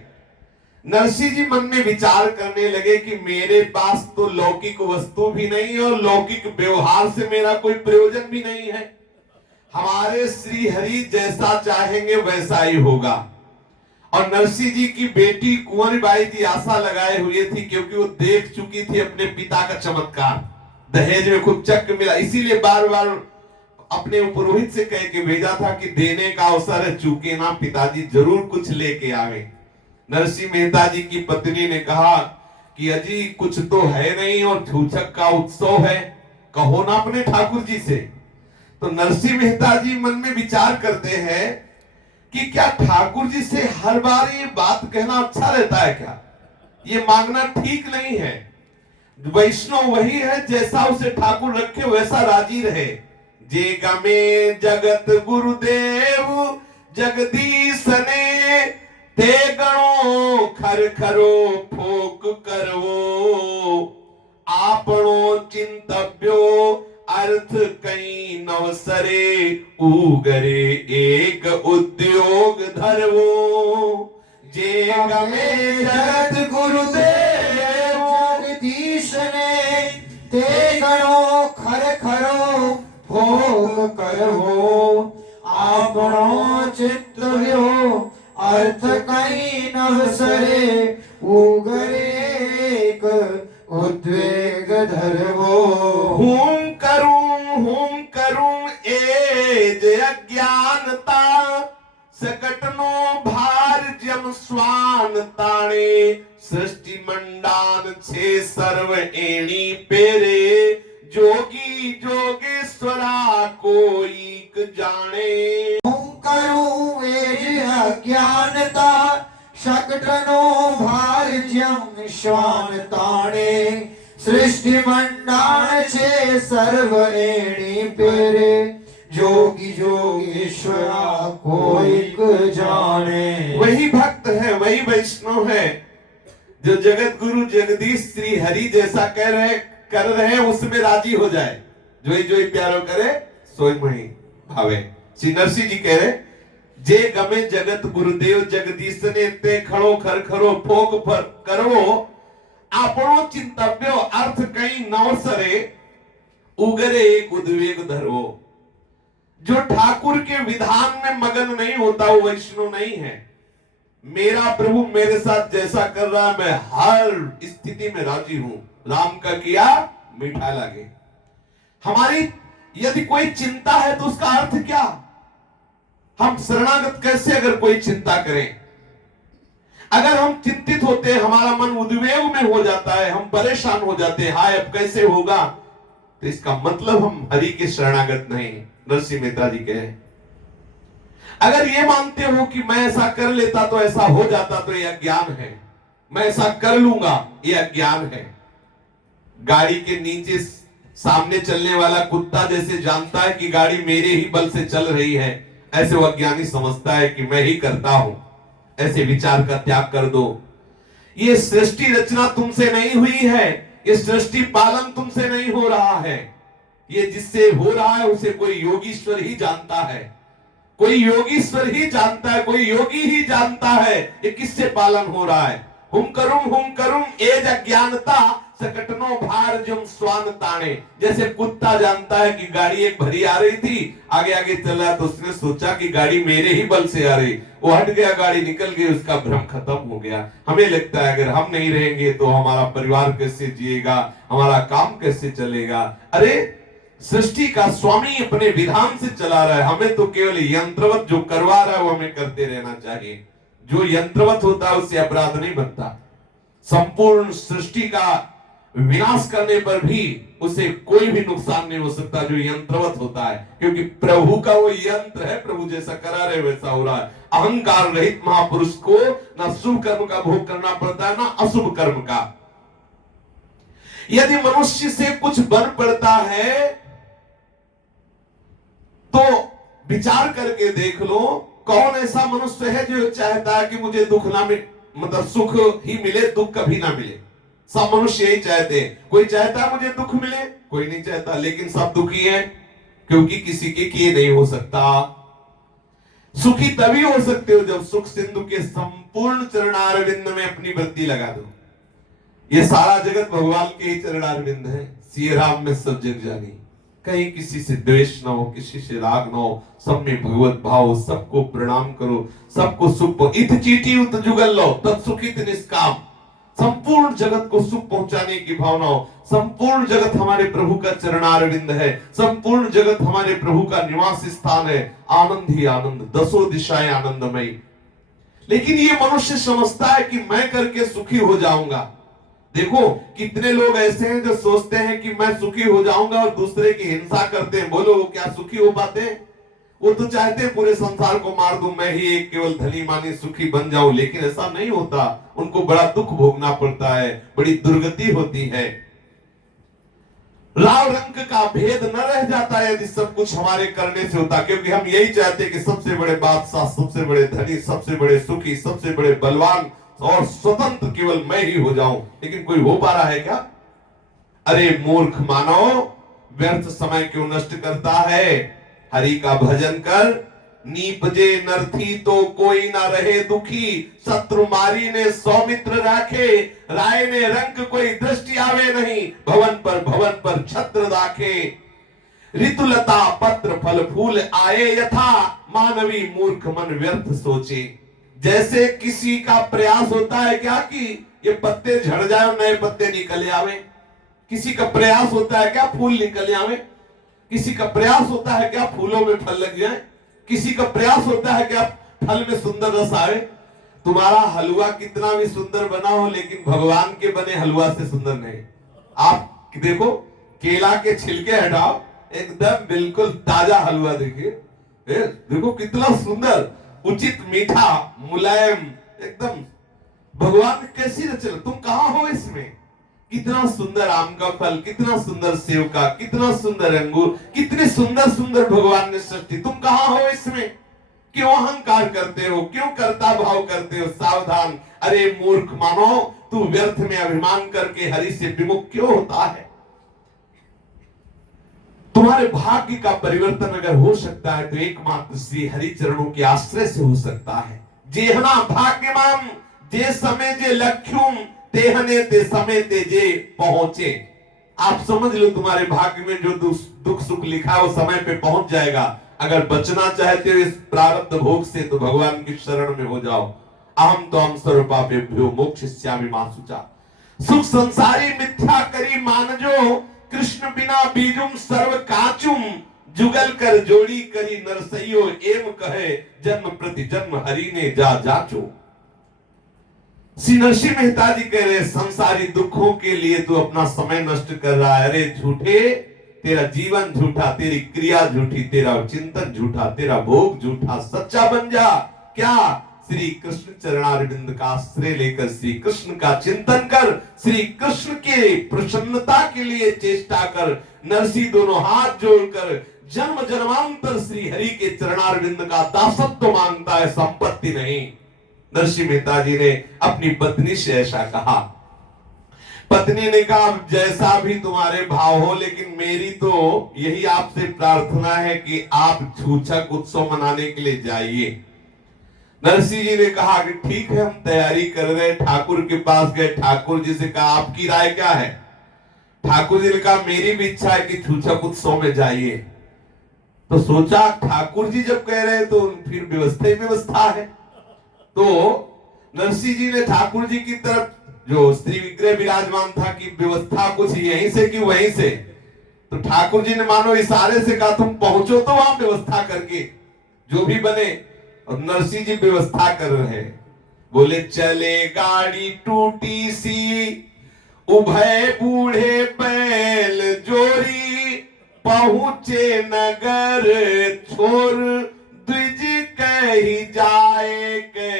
नरसिंह जी मन में विचार करने लगे कि मेरे पास तो लौकिक वस्तु भी नहीं और लौकिक व्यवहार से मेरा कोई प्रयोजन भी नहीं है। हमारे श्री हरि जैसा चाहेंगे वैसा ही होगा। और नरसिंह जी की बेटी कुंवर बाई जी आशा लगाए हुए थी, क्योंकि वो देख चुकी थी अपने पिता का चमत्कार, दहेज में खूब चक्क मिला, इसीलिए बार बार अपने पुरोहित से कह के भेजा था कि देने का अवसर चूके ना, पिताजी जरूर कुछ लेके आवे। नरसिंह मेहता जी की पत्नी ने कहा कि अजी कुछ तो है नहीं और छूछक का उत्सव है, कहो ना अपने ठाकुर जी से। तो नरसिंह मेहता जी मन में विचार करते हैं कि क्या ठाकुर जी से हर बार ये बात कहना अच्छा रहता है क्या? ये मांगना ठीक नहीं है। वैष्णव वही है जैसा उसे ठाकुर रखे वैसा राजी रहे। जे गमे जगत गुरुदेव जगदीश ने, ते गणो खर खरो फोक करवो, आपणो चिंतव्यो अर्थ कई नवसरे, उगरे एक उद्योग धरवो। जे गमे जगत गुरुदेव जगदीश ने, ते गणो खर खरो भोग करवो, आपणो चित्तव्यो अर्थ कई नवसरे, उगरे उद्वेग धरवो। हूं करूं एज अज्ञानता, सकटनो भार जम स्वान ताणे, सृष्टि मंडान छे सर्व एणी पेरे, जोगी जोगेश्वरा कोई जाने। करूं एज अज्ञानता, शकटनो भार जम श्वान ताणे, सृष्टि मंडान छे सर्व एणी पेरे, जोगी जोगेश्वरा कोई जाने। वही भक्त है, वही वैष्णव है जो जगत गुरु जगदीश श्री हरि जैसा कर रहे हैं, उसमें राजी हो जाए। जो प्यारो करे सोई मही भावे। श्री नरसिंह जी कह रहे, जे गमे जगत गुरुदेव जगदीश ने, ते खड़ो खर खरो फोक पर करवो, आपणो चिंतव्यो अर्थ कई नवसरे, उगरे एक उद्वेग धरवो। जो ठाकुर के विधान में मगन नहीं होता वो वैष्णव नहीं है। मेरा प्रभु मेरे साथ जैसा कर रहा है मैं हर स्थिति में राजी हूं। राम का किया मीठा लगे। हमारी यदि कोई चिंता है तो उसका अर्थ क्या? हम शरणागत कैसे अगर कोई चिंता करें? अगर हम चिंतित होते हैं, हमारा मन उद्वेग में हो जाता है, हम परेशान हो जाते हैं, हाय अब कैसे होगा, तो इसका मतलब हम हरि के शरणागत नहीं। नरसिंह मेहता जी कहे, अगर ये मानते हो कि मैं ऐसा कर लेता तो ऐसा हो जाता, तो यह अज्ञान है। मैं ऐसा कर लूंगा, यह अज्ञान है। गाड़ी के नीचे सामने चलने वाला कुत्ता जैसे जानता है कि गाड़ी मेरे ही बल से चल रही है, ऐसे वो अज्ञानी समझता है कि मैं ही करता हूं। ऐसे विचार का त्याग कर दो। ये सृष्टि रचना तुमसे नहीं हुई है, ये सृष्टि पालन तुमसे नहीं हो रहा है। ये जिससे हो रहा है उसे कोई योगीश्वर ही जानता है, कोई योगीश्वर ही जानता है, कोई योगी ही जानता है ये किससे पालन हो रहा है। हुम करुम एज अज्ञानता सकटनो भार जुम स्वान ताने। जैसे कुत्ता जानता है कि गाड़ी एक भरी आ रही थी, आगे आगे चल रहा, तो उसने सोचा कि गाड़ी मेरे ही बल से आ रही, वो हट गया, गाड़ी निकल गई, उसका भ्रम खत्म हो गया। हमें लगता है अगर हम नहीं रहेंगे तो हमारा परिवार कैसे जिएगा, हमारा काम कैसे चलेगा। अरे सृष्टि का स्वामी अपने विधान से चला रहा है, हमें तो केवल यंत्रवत जो करवा रहा है वो हमें करते रहना चाहिए। जो यंत्रवत होता है उससे अपराध नहीं बनता। संपूर्ण सृष्टि का विनाश करने पर भी उसे कोई भी नुकसान नहीं हो सकता जो यंत्रवत होता है, क्योंकि प्रभु का वो यंत्र है। प्रभु जैसा करा रहे वैसा हो रहा है। अहंकार रहित महापुरुष को ना शुभ कर्म का भोग करना पड़ता है ना अशुभ कर्म का। यदि मनुष्य से कुछ बन पड़ता है तो विचार करके देख लो, कौन ऐसा मनुष्य है जो चाहता है कि मुझे दुख ना मिले, मतलब सुख ही मिले, दुख कभी ना मिले। सब मनुष्य यही चाहते हैं। कोई चाहता है मुझे दुख मिले, कोई नहीं चाहता, लेकिन सब दुखी हैं क्योंकि किसी के किए नहीं हो सकता। सुखी तभी हो सकते हो जब सुख सिंधु के संपूर्ण चरणारविंद में अपनी वृत्ति लगा दो। ये सारा जगत भगवान के ही चरणारविंद है। सिय राम में सब जग जानी, कहीं किसी से द्वेष न हो, किसी से राग न हो, सब में भगवत भाव, सबको प्रणाम करो, सबको सुख। इत चीटी उत जुगल लो तत्सुखित निष्काम। संपूर्ण जगत को सुख पहुंचाने की भावना हो। संपूर्ण जगत हमारे प्रभु का चरणारविंद है, संपूर्ण जगत हमारे प्रभु का निवास स्थान है। आनंद ही आनंद, दसों दिशाएं आनंदमयी। लेकिन ये मनुष्य समझता है कि मैं करके सुखी हो जाऊंगा। देखो कितने लोग ऐसे हैं जो सोचते हैं कि मैं सुखी हो जाऊंगा और दूसरे की हिंसा करते हैं। बोलो वो क्या सुखी हो पाते हैं? वो तो चाहते हैं पूरे संसार को मार दूं, मैं ही एक केवल धनी मानी सुखी बन जाऊं, लेकिन ऐसा नहीं होता। उनको बड़ा दुख भोगना पड़ता है, बड़ी दुर्गति होती है। लाल रंग का भेद न रह जाता है यदि सब कुछ हमारे करने से होता, क्योंकि हम यही चाहते हैं कि सबसे बड़े बादशाह, सबसे बड़े धनी, सबसे बड़े सुखी, सबसे बड़े बलवान और स्वतंत्र केवल मैं ही हो जाऊं। लेकिन कोई हो पा रहा है क्या? अरे मूर्ख मानव, व्यर्थ समय क्यों नष्ट करता है? हरि का भजन कर, नीपजे नरथी तो कोई ना रहे दुखी। शत्रु मारी ने सौमित्र राखे, राय ने रंग कोई दृष्टि आवे नहीं। भवन पर छत्र राखे, ऋतुलता पत्र फल फूल आए यथा। मानवी मूर्ख मन व्यर्थ सोचे। जैसे किसी का प्रयास होता है क्या कि ये पत्ते झड़ जाए और नए पत्ते निकल आवे। किसी का प्रयास होता है क्या फूल निकल आवे। किसी का प्रयास होता है क्या फूलों में फल लग जाए। किसी का प्रयास होता है क्या फल में सुंदर रस आवे। तुम्हारा हलवा कितना भी सुंदर बना हो, लेकिन भगवान के बने हलवा से सुंदर नहीं। आप देखो, केला के छिलके हटाओ, एकदम बिल्कुल ताजा हलवा देखिए, देखो कितना सुंदर, उचित मीठा, मुलायम, एकदम भगवान कैसी रचना। तुम कहां हो इसमें? कितना सुंदर आम का फल, कितना सुंदर सेव का, कितना सुंदर अंगूर, कितने सुंदर सुंदर भगवान ने सृष्टि। तुम कहां हो इसमें? क्यों अहंकार करते हो? क्यों कर्ता भाव करते हो? सावधान, अरे मूर्ख मानो, तू व्यर्थ में अभिमान करके हरि से विमुख क्यों होता है? तुम्हारे भाग्य का परिवर्तन अगर हो सकता है तो एकमात्र श्री हरि चरणों के आश्रय से हो सकता है। जेहना भाग्यमान जे समय जे लक्ष्युम तेहने ते समय ते जे पहुंचे। आप समझ लो तुम्हारे भाग्य में जो दुख सुख लिखा है वो समय पे पहुंच जाएगा। अगर बचना चाहते हो इस प्रारब्ध भोग से तो भगवान की शरण में हो जाओ। अहम तो हम सर्व पापेभ्यो मोक्षयिष्यामि मा शुचा। सुख संसारी मिथ्या करी मानजो, कृष्ण बिना बीजुम सर्व काचुम। जुगल कर जोड़ी करी नरसइयो, एम कहे जन्म प्रति जन्म हरि ने जा जाचो। श्री नरसिंह मेहता जी कह रहे संसारी दुखों के लिए तू अपना समय नष्ट कर रहा है। अरे झूठे, तेरा जीवन झूठा, तेरी क्रिया झूठी, तेरा चिंतन झूठा, तेरा भोग झूठा। सच्चा बन जा। क्या? श्री कृष्ण चरणारविंद का आश्रय लेकर श्री कृष्ण का चिंतन कर, श्री कृष्ण के प्रसन्नता के लिए चेष्टा कर। नरसिंह दोनों हाथ जोड़कर जन्म जन्मांतर श्री हरि के चरणारविंद का दासत्व मांगता है, संपत्ति नहीं। नरसिंह मेहता जी ने अपनी पत्नी से ऐसा कहा। पत्नी ने कहा जैसा भी तुम्हारे भाव हो, लेकिन मेरी तो यही आपसे प्रार्थना है कि आप छूछक उत्सव मनाने के लिए जाइए। नरसिंह जी ने कहा कि ठीक है, हम तैयारी कर रहे। ठाकुर के पास गए, ठाकुर जी से कहा आपकी राय क्या है? ठाकुर जी ने कहा मेरी भी इच्छा है कि छूछक उत्सव में जाइए। तो सोचा ठाकुर जी जब कह रहे हैं तो फिर व्यवस्था ही व्यवस्था है। तो नरसिंह जी ने ठाकुर जी की तरफ, जो स्त्री विग्रह विराजमान था, कि व्यवस्था कुछ यहीं से कि वहीं से। तो ठाकुर जी ने मानो इशारे से कहा तुम पहुंचो तो वहां व्यवस्था करके जो भी बने। और नरसिंह जी व्यवस्था कर रहे हैं। बोले चले गाड़ी टूटी सी, उभय बूढ़े बैल जोरी। पहुंचे नगर छोर, द्विज कही जाए के।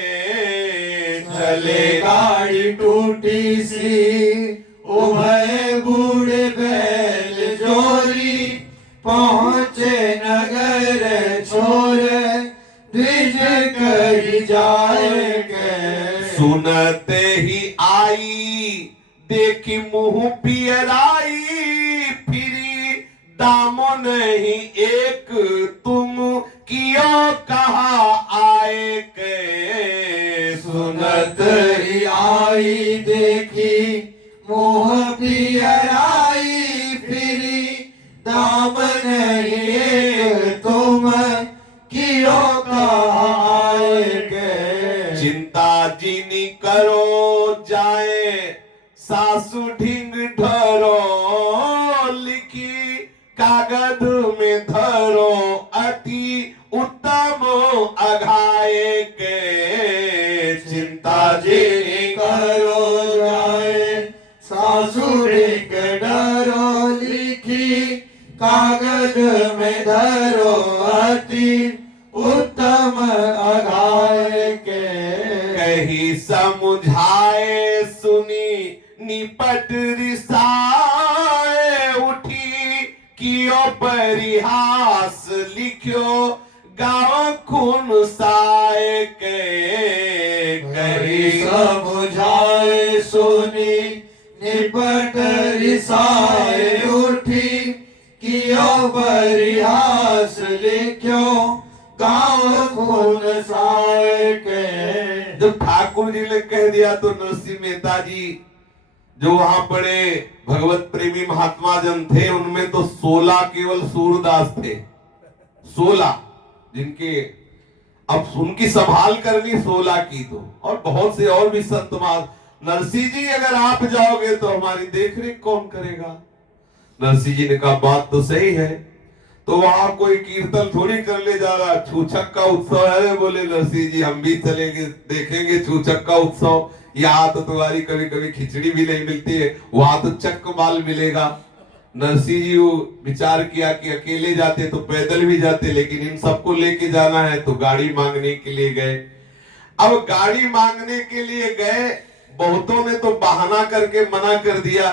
चले गाड़ी टूटी सी, उभय बूढ़े बैल जोरी। पहुंचे नगर छोर, द्विज कही जाएंगे। सुनते ही आई देखी मुंह पियराई, फिरी दामो नहीं एक तुम कियो कहा आए के। सुनत ही आई देखी मुंह पियराई, फिरी दाम नहीं तुम कियो कहा आएगे। चिंता जिनी करो जाए सासु ढिंग ढरो, लिखी कागज में धरो अति उत्तम अघाए के। चिंता जिनी करो जाए सासु ढिंग ढरो, लिखी कागज में धरो अति उत्तम अघाए के। कही समझाए सुनी निपट रिसाए, उठी कियो परिहास लिखियो गाँव खून साए के। कही समझाए सुनी निपट रिसाए, उठी कियो परिहास लिख्यो गाँव खून साए के। जब ठाकुर जी ने कह दिया तो नरसिंह मेहता जी जो वहां पड़े भगवत प्रेमी महात्मा जन थे, उनमें तो 16 केवल सूरदास थे। 16 जिनके अब उनकी संभाल करनी 16 की तो, और बहुत से और भी संत महात्मा। नरसिंह जी अगर आप जाओगे तो हमारी देखरेख कौन करेगा? नरसिंह जी ने कहा बात तो सही है। तो वहां कोई कीर्तन थोड़ी कर ले जा रहा, छूछक का उत्सव है। बोले नरसिंह जी हम भी चलेंगे, देखेंगे छूछक का उत्सव। यहाँ तो तुम्हारी कभी कभी खिचड़ी भी नहीं मिलती है, वहां तो चक्क माल मिलेगा। नरसिंह जी विचार किया कि अकेले जाते तो पैदल भी जाते, लेकिन इन सबको लेके जाना है तो गाड़ी मांगने के लिए गए। अब गाड़ी मांगने के लिए गए, बहुतों ने तो बहाना करके मना कर दिया।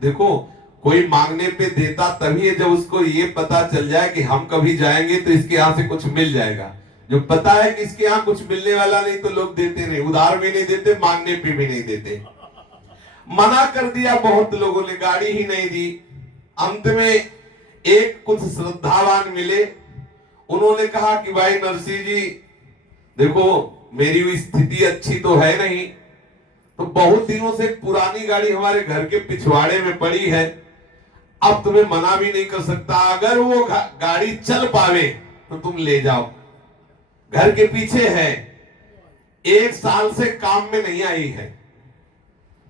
देखो कोई मांगने पे देता तभी है जब उसको ये पता चल जाए कि हम कभी जाएंगे तो इसके यहाँ से कुछ मिल जाएगा। जो पता है कि इसके यहाँ कुछ मिलने वाला नहीं तो लोग देते नहीं, उधार भी नहीं देते, मांगने पे भी नहीं देते। मना कर दिया बहुत लोगों ने, गाड़ी ही नहीं दी। अंत में एक कुछ श्रद्धावान मिले, उन्होंने कहा कि भाई नरसिंह जी देखो मेरी स्थिति अच्छी तो है नहीं, तो बहुत दिनों से पुरानी गाड़ी हमारे घर के पिछवाड़े में पड़ी है, अब तुम्हें मना भी नहीं कर सकता। अगर वो गाड़ी चल पावे तो तुम ले जाओ, घर के पीछे है। 1 साल से काम में नहीं आई है।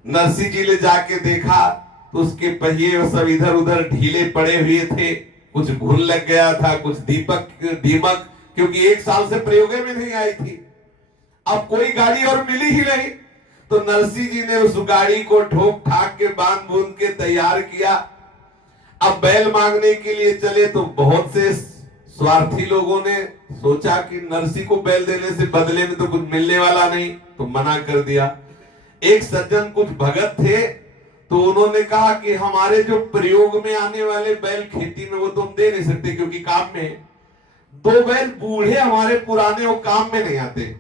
नरसिंह जी ने जाके देखा तो उसके पहिए सब इधर उधर ढीले पड़े हुए थे, कुछ घुन लग गया था, कुछ दीमक, क्योंकि 1 साल से प्रयोग में नहीं आई थी। अब कोई गाड़ी और मिली ही नहीं, तो नरसिंह जी ने उस गाड़ी को ठोक ठाक के बांध बूंद के तैयार किया। अब बैल मांगने के लिए चले तो बहुत से स्वार्थी लोगों ने सोचा कि नरसिंह को बैल देने से बदले में तो कुछ मिलने वाला नहीं, तो मना कर दिया। एक सज्जन कुछ भगत थे, तो उन्होंने कहा कि हमारे जो प्रयोग में आने वाले बैल खेती में वो तो हम दे नहीं सकते, क्योंकि काम में 2 बैल बूढ़े हमारे पुराने वो काम में नहीं आते,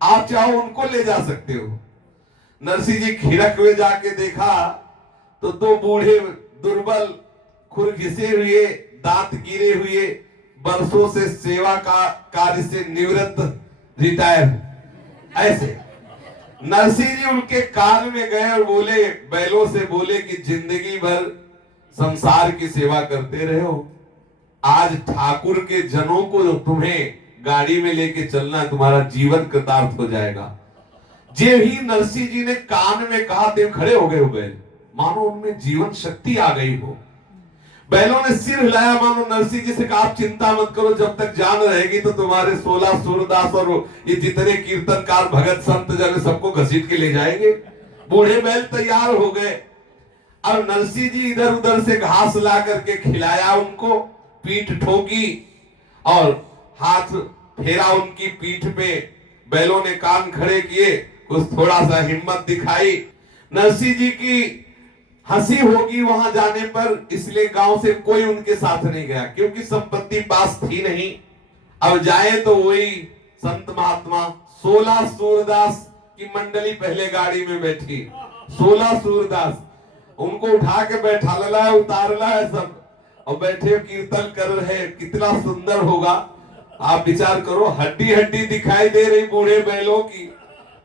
आप चाहो उनको ले जा सकते हो। नरसिंह जी खिड़क में जाके देखा तो 2 बूढ़े दुर्बल, खुर घिसे हुए, दांत गिरे हुए, बरसों से सेवा का कार्य से निवृत्त रिटायर, ऐसे। नरसिंह जी उनके कान में गए और बोले, बैलों से बोले कि जिंदगी भर संसार की सेवा करते रहे हो, आज ठाकुर के जनों को तुम्हें गाड़ी में लेके चलना, तुम्हारा जीवन कृतार्थ हो जाएगा। जे ही नरसिंह जी ने कान में कहा, देव खड़े हो गए हो बैल, मानो उनमें जीवन शक्ति आ गई हो। बैलों ने सिर हिलाया, मानो नरसिंह जी से कहा, आप चिंता मत करो, जब तक जान रहेगी तो तुम्हारे 16 सूरदास और ये जितने कीर्तनकार भगत संत जन सबको घसीट के ले जाएंगे। बूढ़े बैल तैयार हो गए। अब नरसिंह जी इधर उधर से घास ला करके खिलाया उनको, पीठ ठोकी और हाथ फेरा उनकी पीठ पे। बैलों ने कान खड़े किए, कुछ थोड़ा सा हिम्मत दिखाई। नरसिंह जी की हंसी होगी वहां जाने पर, इसलिए गांव से कोई उनके साथ नहीं गया, क्योंकि संपत्ति पास थी नहीं। अब जाए तो वही संत महात्मा 16 सूरदास की मंडली पहले गाड़ी में बैठी। 16 सूरदास उनको उठा के बैठा ला है, उतार ला है सब, और बैठे कीर्तन कर रहे। कितना सुंदर होगा, आप विचार करो। हड्डी हड्डी दिखाई दे रही बूढ़े बैलों की,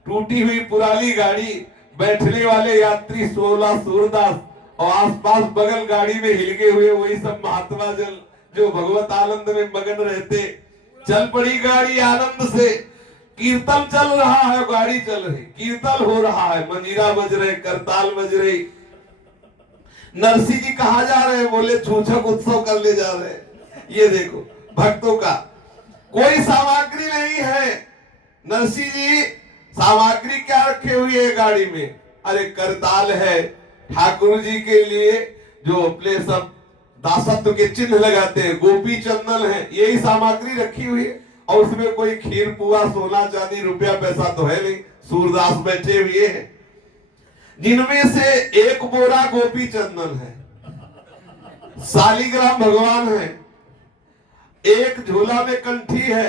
टूटी हुई पुरानी गाड़ी, बैठने वाले यात्री 16 सूरदास, और आसपास बगल गाड़ी में हिलके हुए वही सब महात्मा जन जो भगवत आनंद में मगन रहते। चल पड़ी गाड़ी आनंद से, कीर्तन चल रहा है, गाड़ी चल रही, कीर्तन हो रहा है, मंजीरा बज रहे, करताल बज रही। नरसिंह जी कहाँ जा रहे हैं? बोले छूछक उत्सव करने जा रहे हैं। ये देखो भक्तों का कोई सामग्री नहीं है। नरसिंह जी सामग्री क्या रखे हुई है गाड़ी में? अरे करताल है, ठाकुर जी के लिए जो अपने सब दासत्व के चिन्ह लगाते हैं, गोपी चंदन है, यही सामग्री रखी हुई है। और उसमें कोई खीर पुआ सोना चांदी रुपया पैसा तो है नहीं। सूरदास बैठे हुए हैं, जिनमें से 1 बोरा गोपी चंदन है, शालिग्राम भगवान है, 1 झोला में कंठी है,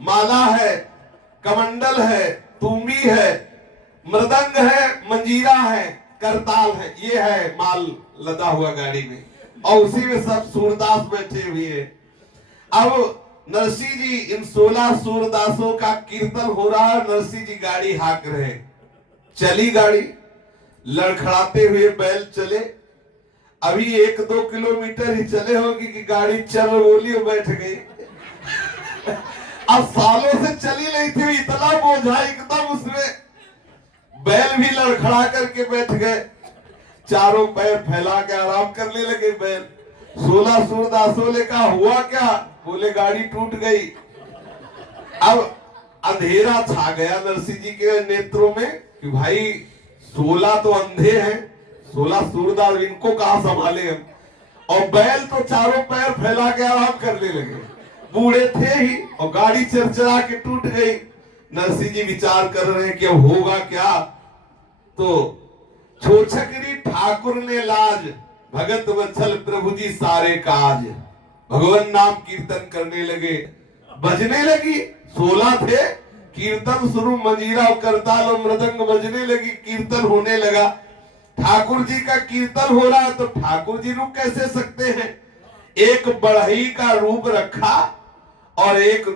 माला है, कमंडल है, तुम्बी है, मृदंग है, मंजीरा है, करताल है। ये है माल लदा हुआ गाड़ी में, और उसी में सब सूरदास बैठे हुए हैं। अब नरसिंह जी इन 16 सूरदासों का कीर्तन हो रहा है, नरसिंह जी गाड़ी हाँक रहे। चली गाड़ी, लड़खड़ाते हुए बैल चले। अभी 1-2 किलोमीटर ही चले होगी कि गाड़ी चल बोली और बैठ गई। अब सालों से चली नहीं थी, इतना बोझा एकदम उसमें। बैल भी लड़खड़ा करके बैठ गए, चारों पैर फैला के आराम करने लगे बैल। 16 सूरदासों ने कहा हुआ क्या? बोले गाड़ी टूट गई। अब अंधेरा छा गया नरसिंह जी के नेत्रों में कि भाई 16 तो अंधे हैं, 16 सूरदास, इनको कहां संभाले हम। और बैल तो चारों पैर फैला के आराम करने लगे, बूढ़े थे ही, और गाड़ी चरचरा के टूट गई। नरसिंह जी विचार कर रहे हैं कि अब होगा क्या। तो छोछकरी ठाकुर ने लाज, भगत वत्सल प्रभु जी सारे काज। भगवान नाम कीर्तन करने लगे, बजने लगी। 16 थे, कीर्तन शुरू, मंजीरा और करताल और मृदंग बजने लगी, कीर्तन होने लगा। ठाकुर जी का कीर्तन हो रहा है तो ठाकुर जी रुक कैसे सकते हैं? एक बढ़ई का रूप रखा और एक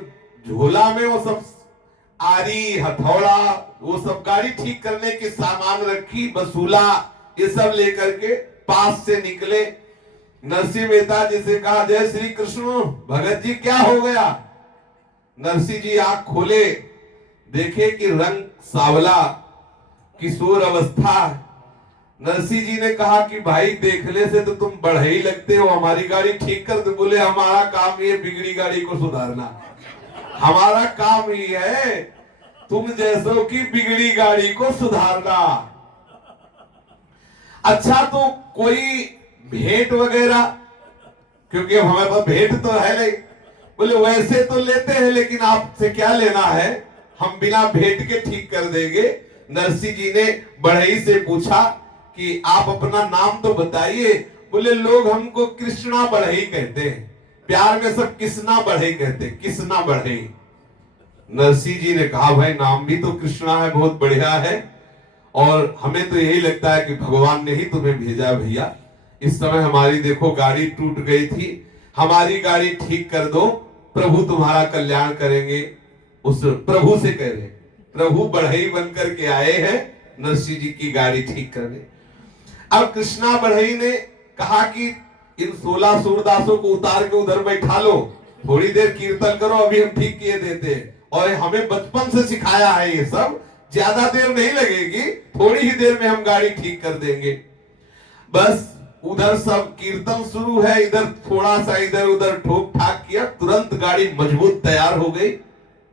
झोला में वो सब आरी, हथौड़ा, वो सब गाड़ी ठीक करने के सामान रखी, बसूला, ये सब लेकर के पास से निकले। नरसिंह मेहता जी से कहा, जय श्री कृष्ण, भगत जी क्या हो गया? नरसिंह जी आंख खोले, देखे कि रंग सावला, किशोर अवस्था। नरसिंह जी ने कहा कि भाई देखने से तो तुम बढ़ई लगते हो, हमारी गाड़ी ठीक कर दो। बोले हमारा काम ये बिगड़ी गाड़ी को सुधारना, हमारा काम ही है तुम जैसों की बिगड़ी गाड़ी को सुधारना। अच्छा तो कोई भेंट वगैरह, क्योंकि हमारे पास भेंट तो है नहीं। बोले वैसे तो लेते हैं लेकिन आपसे क्या लेना है, हम बिना भेंट के ठीक कर देंगे। नरसिंह जी ने बढ़ई से पूछा कि आप अपना नाम तो बताइए। बोले लोग हमको कृष्णा बढ़ई कहते हैं, प्यार में सब किसना बढ़ई कहते हैं, किसना बढ़ई। नरसिंह जी ने कहा भाई नाम भी तो कृष्णा है, बहुत बढ़िया है, और हमें तो यही लगता है कि भगवान ने ही तुम्हें भेजा है भैया। इस समय हमारी देखो गाड़ी टूट गई थी, हमारी गाड़ी ठीक कर दो, प्रभु तुम्हारा कल्याण करेंगे। उस प्रभु से कह रहे, प्रभु बढ़ई बनकर के आए हैं नरसिंह जी की गाड़ी ठीक करने। अब कृष्णा बढ़ई ने कहा कि इन 16 सूरदासों को उतार के उधर बैठा लो, थोड़ी देर कीर्तन करो, अभी हम ठीक किए देते हैं, और हमें बचपन से सिखाया है ये सब, ज्यादा देर नहीं लगेगी, थोड़ी ही देर में हम गाड़ी ठीक कर देंगे। बस उधर सब कीर्तन शुरू है, इधर थोड़ा सा इधर उधर ठोक ठाक किया, तुरंत गाड़ी मजबूत तैयार हो गई।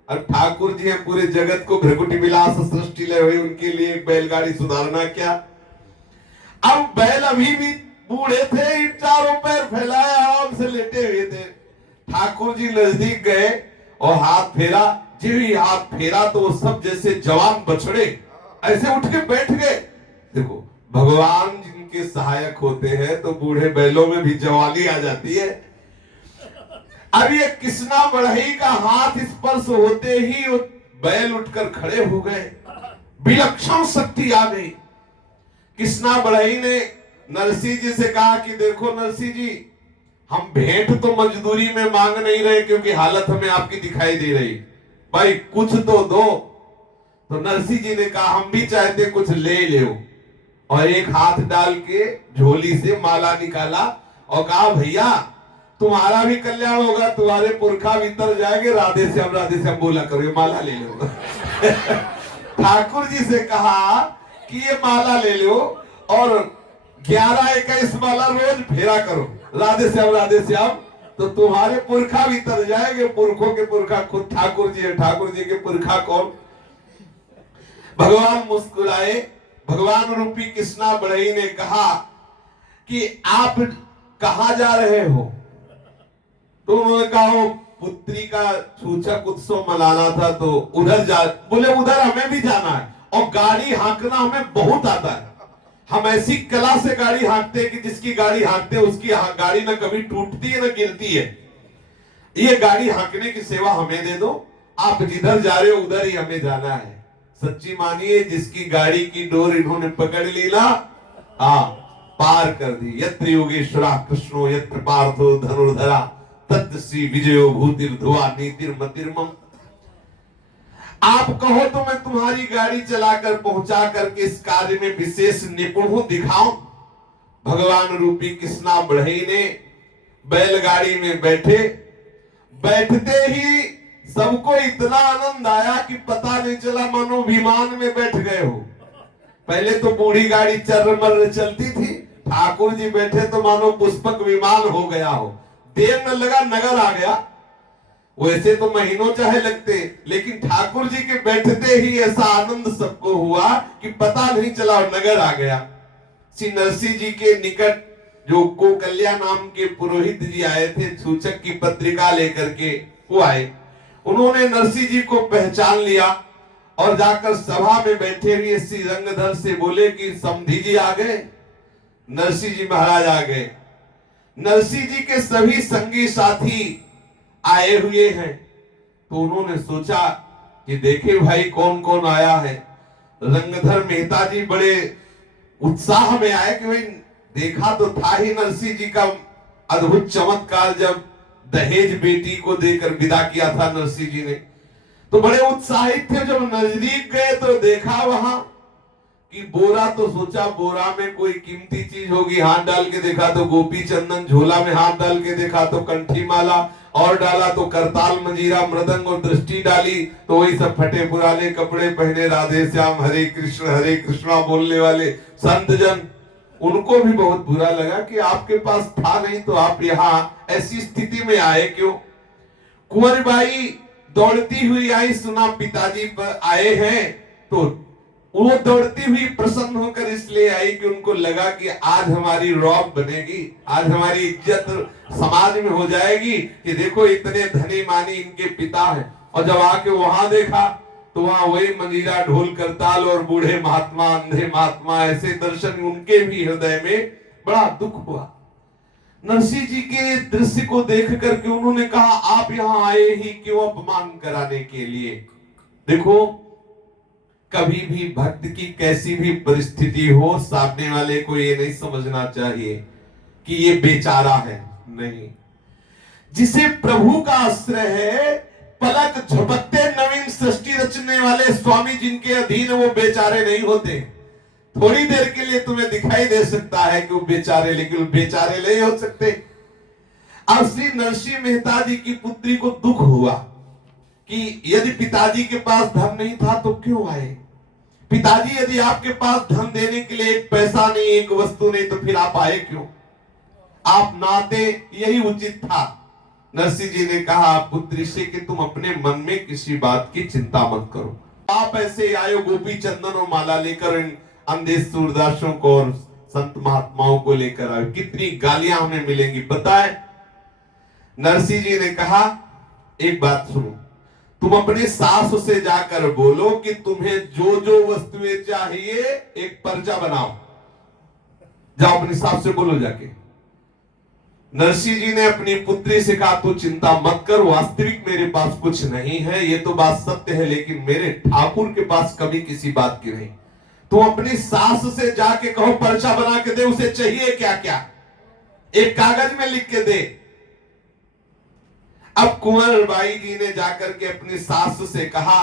और ठाकुर जी हैं पूरे जगत को भृगुटी विलास सृष्टि ले हुए, उनके लिए बैलगाड़ी सुधारना क्या। अब बैल अभी भी बूढ़े थे, चारों पैर फैलाए आराम से लेटे हुए थे। ठाकुर जी नजदीक गए और हाथ फेरा, जी भी हाथ फेरा तो वो सब जैसे जवान बछड़े ऐसे उठ के बैठ गए। देखो भगवान जिनके सहायक होते हैं तो बूढ़े बैलों में भी जवानी आ जाती है। अब ये कृष्णा बढ़ई का हाथ स्पर्श होते ही वो बैल उठकर खड़े हो गए, विलक्षण शक्ति आ गई। कृष्णा बढ़ई ने नरसिंह जी से कहा कि देखो नरसिंह जी, हम भेंट तो मजदूरी में मांग नहीं रहे क्योंकि हालत हमें आपकी दिखाई दे रही, भाई कुछ तो दो। तो नरसिंह जी ने कहा हम भी चाहते कुछ ले लो, और एक हाथ डाल के झोली से माला निकाला और कहा भैया तुम्हारा भी कल्याण होगा, तुम्हारे पुरखा भीतर जाएंगे, राधे श्याम बोला करो, ये माला ले लो। ठाकुर जी से कहा कि ये माला ले लो और 11-21 माला रोज फेरा करो, राधे श्याम, तो तुम्हारे पुरखा भीतर जाएंगे। पुरखों के पुरखा खुद ठाकुर जी है, ठाकुर जी के पुरखा कौन। भगवान मुस्कुराए। भगवान रूपी कृष्णा बढ़ई ने कहा कि आप कहां जा रहे हो। तो उन्होंने कहा पुत्री का सूचक उत्सव मनाना था तो उधर जा। बोले उधर हमें भी जाना है, और गाड़ी हाँकना हमें बहुत आता है, हम ऐसी कला से गाड़ी हाँकते हैं कि जिसकी गाड़ी हाँकते हैं उसकी गाड़ी ना कभी टूटती है ना गिरती है। ये गाड़ी हाँकने की सेवा हमें दे दो, आप जिधर जा रहे हो उधर ही हमें जाना है। सच्ची मानिए जिसकी गाड़ी की डोर इन्होंने पकड़ ली ना, हाँ पार कर दी। यत्र योगेश्वरा कृष्णो यत्र पार्थो धनुर्धरा तत्र श्री विजयो भूतिर्धुआ नीतिर्मतिर्मम। आप कहो तो मैं तुम्हारी गाड़ी चलाकर पहुंचा करके इस कार्य में विशेष निपुण हूं, दिखाऊं। भगवान रूपी कृष्णा बढ़ई ने बैलगाड़ी में बैठे, बैठते ही सबको इतना आनंद आया कि पता नहीं चला मानो विमान में बैठ गए हो। पहले तो बूढ़ी गाड़ी चर्रमर्र चलती थी, ठाकुर जी बैठे तो मानो पुष्पक विमान हो गया हो। देर न लगा नगर आ गया। वैसे तो महीनों चाहे लगते, लेकिन ठाकुर जी के बैठते ही ऐसा आनंद सबको हुआ कि पता नहीं चला और नगर आ गया। श्री नरसिंह जी के निकट जो कोकल्या नाम के पुरोहित जी आए थे, सूचक की पत्रिका लेकर के वो आए। उन्होंने नरसिंह जी को पहचान लिया और जाकर सभा में बैठे हुए श्री रंगधर से बोले कि समधी जी आ गए। नरसिंह जी महाराज आ गए। नरसिंह जी के सभी संगी साथी आए हुए हैं। तो उन्होंने सोचा कि देखे भाई कौन कौन आया है। रंगधर मेहता जी बड़े उत्साह में आए कि भाई देखा तो था ही नरसिंह जी का अद्भुत चमत्कार, जब दहेज बेटी को देकर विदा किया था नरसिंह जी ने, तो बड़े उत्साहित थे। जब नजदीक गए तो देखा वहां कि बोरा, तो सोचा बोरा में कोई कीमती चीज होगी, हाथ डाल के देखा तो गोपी चंदन, झोला में हाथ डाल के देखा तो कंठी माला, और डाला तो करताल मंजीरा मृदंग और दृष्टि डाली तो वही सब फटे पुराने कपड़े पहने राधे श्याम हरे कृष्णा बोलने वाले संत जन। उनको भी बहुत बुरा लगा कि आपके पास था नहीं तो आप यहाँ ऐसी स्थिति में आए क्यों। कुंवर बाई दौड़ती हुई आई, सुना पिताजी पर आए हैं तो वो दौड़ती हुई प्रसन्न होकर इसलिए आई कि उनको लगा कि आज हमारी रौब बनेगी, आज हमारी इज्जत समाज में हो जाएगी कि देखो इतने धनी मानी इनके पिता हैं। और जब आके वहां देखा तो वहां वही मंजीरा ढोल करताल और बूढ़े महात्मा अंधे महात्मा, ऐसे दर्शन उनके भी हृदय में बड़ा दुख हुआ। नरसिंह जी के दृश्य को देख करके उन्होंने कहा आप यहाँ आए ही क्यों अपमान कराने के लिए। देखो कभी भी भक्त की कैसी भी परिस्थिति हो, सामने वाले को ये नहीं समझना चाहिए कि ये बेचारा है, नहीं। जिसे प्रभु का आश्रय है, पलक झपकते नवीन सृष्टि रचने वाले स्वामी जिनके अधीन वो बेचारे नहीं होते। थोड़ी देर के लिए तुम्हें दिखाई दे सकता है कि वो बेचारे, लेकिन वो बेचारे नहीं हो सकते। अब श्री नरसिंह मेहता जी की पुत्री को दुख हुआ कि यदि पिताजी के पास धन नहीं था तो क्यों आए। पिताजी यदि आपके पास धन देने के लिए एक पैसा नहीं, एक वस्तु नहीं, तो फिर आप आए क्यों। आप नाते यही उचित था। नरसिंह जी ने कहा पुत्री से कि तुम अपने मन में किसी बात की चिंता मत करो। आप ऐसे आयो गोपी चंदन और माला लेकर इन अंधे सूरदासों को और संत महात्माओं को लेकर आयो, कितनी गालियां हमें मिलेंगी बताए। नरसिंह जी ने कहा एक बात सुनो, तुम अपने सास से जाकर बोलो कि तुम्हें जो जो वस्तुएं चाहिए एक पर्चा बनाओ। जाओ अपनी सास से बोलो जाके। नरसिंह जी ने अपनी पुत्री से कहा तू चिंता मत कर, वास्तविक मेरे पास कुछ नहीं है, ये तो बात सत्य है, लेकिन मेरे ठाकुर के पास कभी किसी बात की नहीं। तुम अपनी सास से जाके कहो पर्चा बना के दे, उसे चाहिए क्या क्या एक कागज में लिख के दे। अब कुंवर बाई जी ने जाकर के अपनी सास से कहा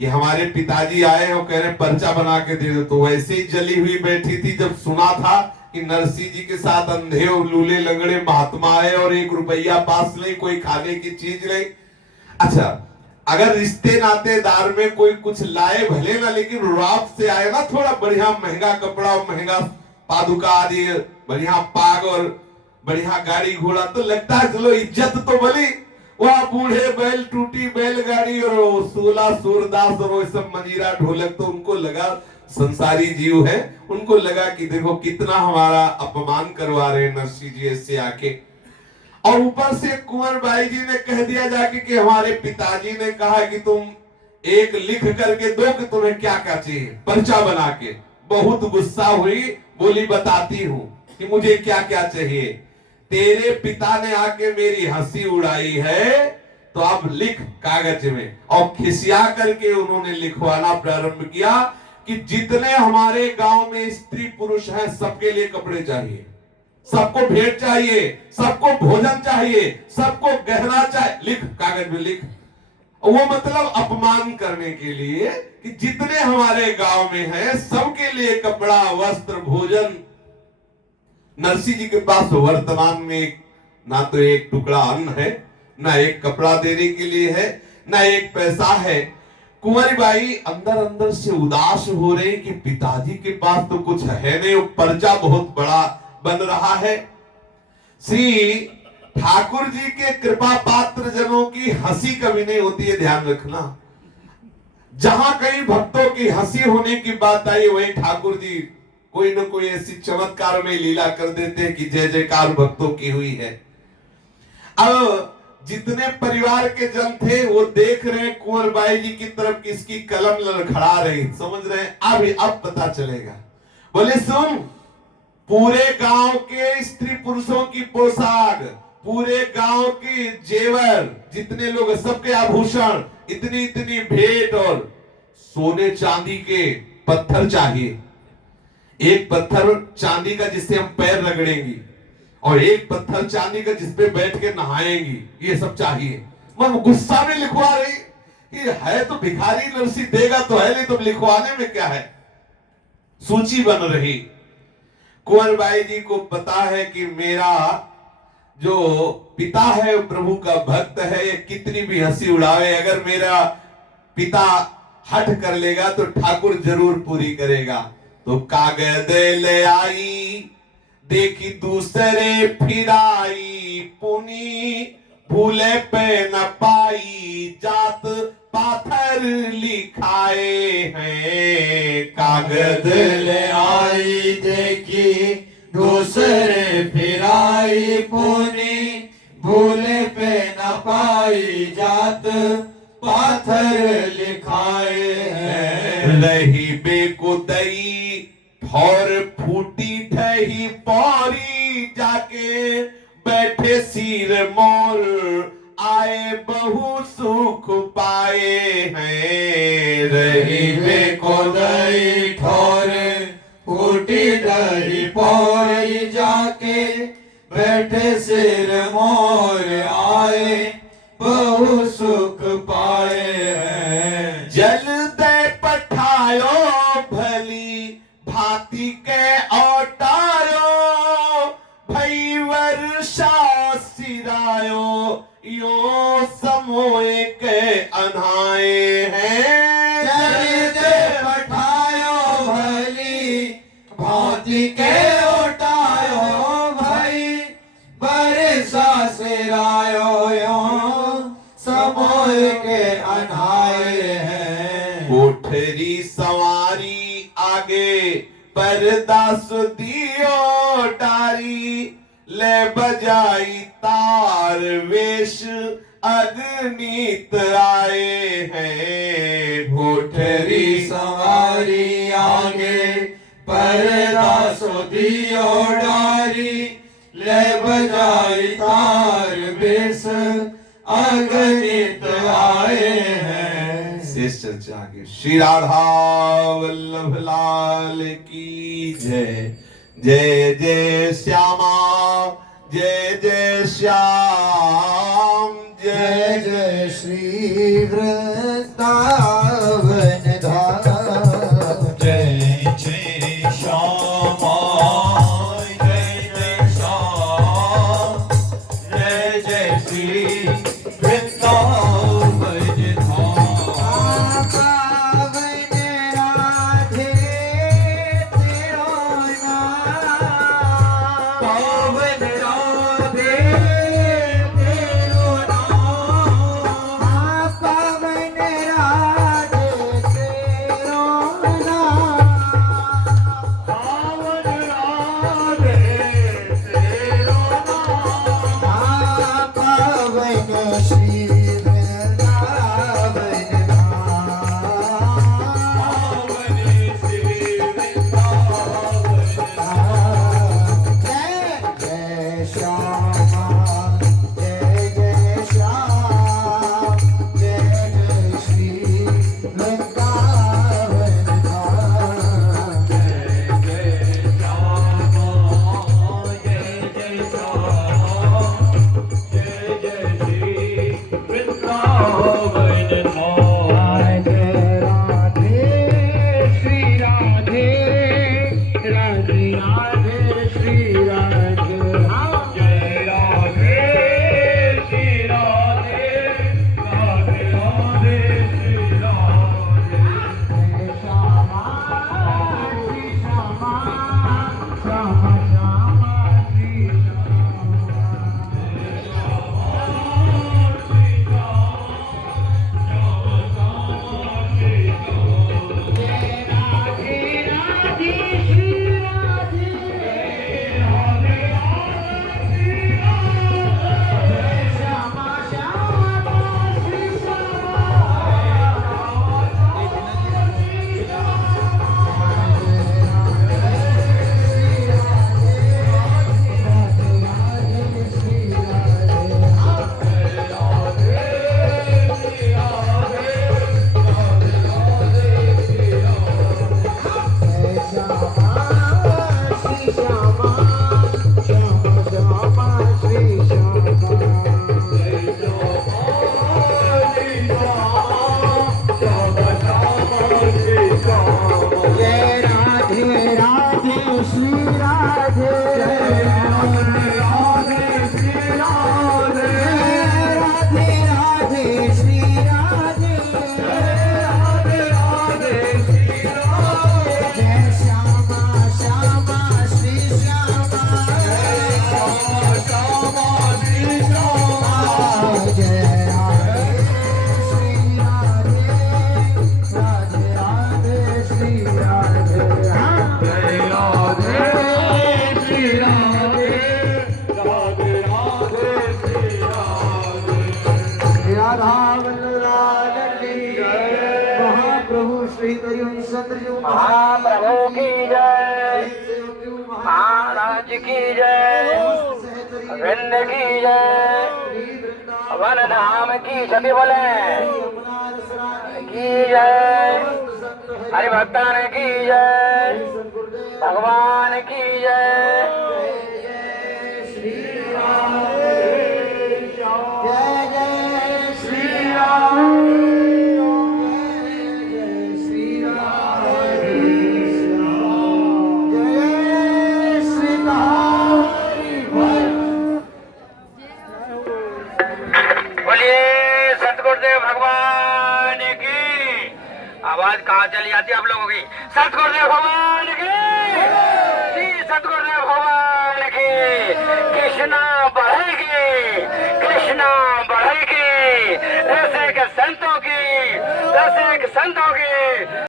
कि हमारे पिताजी आए और कह रहे पर्चा बना के दे दो। तो वैसे ही जली हुई बैठी थी जब सुना था कि नरसिंह जी के साथ अंधे और लूले लंगड़े महात्मा आए और 1 रुपया पास नहीं, कोई खाने की चीज नहीं। अच्छा अगर रिश्ते नातेदार में कोई कुछ लाए भले ना, लेकिन रात से आए ना थोड़ा बढ़िया महंगा कपड़ा और महंगा पादुका आदि, बढ़िया पाग और बढ़िया गाड़ी घोड़ा, तो लगता है चलो इज्जत तो बली। वह बूढ़े बैल, टूटी बैलगाड़ी और 16 सूरदास और वो सब मंजीरा ढोलक, तो उनको लगा संसारी जीव है, उनको लगा कि देखो कितना हमारा अपमान करवा रहे नरसिंह जी ऐसे आके। और ऊपर से कुंवर बाई जी ने कह दिया जाके कि हमारे पिताजी ने कहा कि तुम एक लिख करके दो कि तुम्हें क्या क्या चाहिए पर्चा बना के। बहुत गुस्सा हुई, बोली बताती हूं कि मुझे क्या क्या चाहिए। तेरे पिता ने आके मेरी हंसी उड़ाई है तो अब लिख कागज में। और खिसिया करके उन्होंने लिखवाना प्रारंभ किया कि जितने हमारे गांव में स्त्री पुरुष हैं सबके लिए कपड़े चाहिए, सबको भेंट चाहिए, सबको भोजन चाहिए, सबको गहना चाहिए, लिख कागज में लिख। वो मतलब अपमान करने के लिए कि जितने हमारे गांव में हैं सबके लिए कपड़ा वस्त्र भोजन। नरसिंह जी के पास वर्तमान में ना तो एक टुकड़ा अन्न है, ना एक कपड़ा देने के लिए है, ना एक पैसा है। कुंवरी बाई अंदर अंदर से उदास हो रही कि पिताजी के पास तो कुछ है नहीं, वो पर्चा बहुत बड़ा बन रहा है। श्री ठाकुर जी के कृपा पात्र जनों की हंसी कभी नहीं होती है, ध्यान रखना। जहां कहीं भक्तों की हंसी होने की बात आई वही ठाकुर जी कोई न कोई ऐसी चमत्कार में लीला कर देते हैं कि जय जयकार भक्तों की हुई है। अब जितने परिवार के जन थे वो देख रहे हैं कुंवर बाई जी की तरफ किसकी कलम लड़खड़ा रही, समझ रहे हैं अब पता चलेगा। बोले सुन, पूरे गांव के स्त्री पुरुषों की पोशाक, पूरे गांव के जेवर, जितने लोग सबके आभूषण, इतनी इतनी भेंट और सोने चांदी के पत्थर चाहिए। एक पत्थर चांदी का जिससे हम पैर रगड़ेंगे और एक पत्थर चांदी का जिसपे बैठ के नहाएंगी, ये सब चाहिए। मैं गुस्सा में लिखवा रही कि है तो भिखारी, नरसिंह देगा तो है, नहीं तो लिखवाने में क्या है। सूची बन रही। कुंवर बाई जी को पता है कि मेरा जो पिता है वो प्रभु का भक्त है, ये कितनी भी हंसी उड़ावे, अगर मेरा पिता हट कर लेगा तो ठाकुर जरूर पूरी करेगा। तो कागज ले आई, देखी दूसरे फिराई, पुनी भूले पे न पाई, जात पाथर लिखाए हैं। कागज ले आई, देखी दूसरे फिराई, पुनी भूले पे न पाई, जात पाथर लिखाए हैं। रही बेकुदई ठौर फूटी ठही पौरी, जाके बैठे सिर मोर, आए बहु सुख पाए हैं। रही बेकुदई ठौर फूटी ठही पौरी, जाके बैठे सिर मोर, आए बहु सुख पाए हैं। जल दे पठायो भली भांति के औटायो, भई वर्षा सिरायो, यो समोए के अनाए हैं। जल दे पठायो भली भांति के औटायो, भई वर्षा सिरायो, यो समोए के अनाए हैं। कोठरी सवारी आगे पर्दा सुदियो डारी, ले बजाई तार वेश अग्नित आए हैं। कोठरी सवारी आगे पर्दा सुदियो डारी, ले बजाई तार बेस अगणित आए हैं। शेष चर्चा आगे। श्री राधा वल्लभ लाल की जय। जय जय श्यामा, जय जय श्याम, जय जय श्री वृंदावन धाम। जय जय श्यामा, जय जय श्याम, जय जय श्री वृंदावन धाम। पावन राधे तेरो नाम, पावन राधे तेरो नाम, पावन की जय, वृंद की जय, वन धाम की छवि बोले की जय, हरि भक्तान की जय, भगवान की जय। जय जय श्री राम, जय श्री राम, जय श्री राम। बोलिए सतगुरुदेव भगवान की। आवाज कहाँ चली जाती है आप लोगों की? सतगुरुदेव भगवान की जी, सतगुरुदेव भगवान की। कृष्णा बढ़ेगी, कृष्णा बढ़ेगी, रसिक संतों की, रसिक संतों की।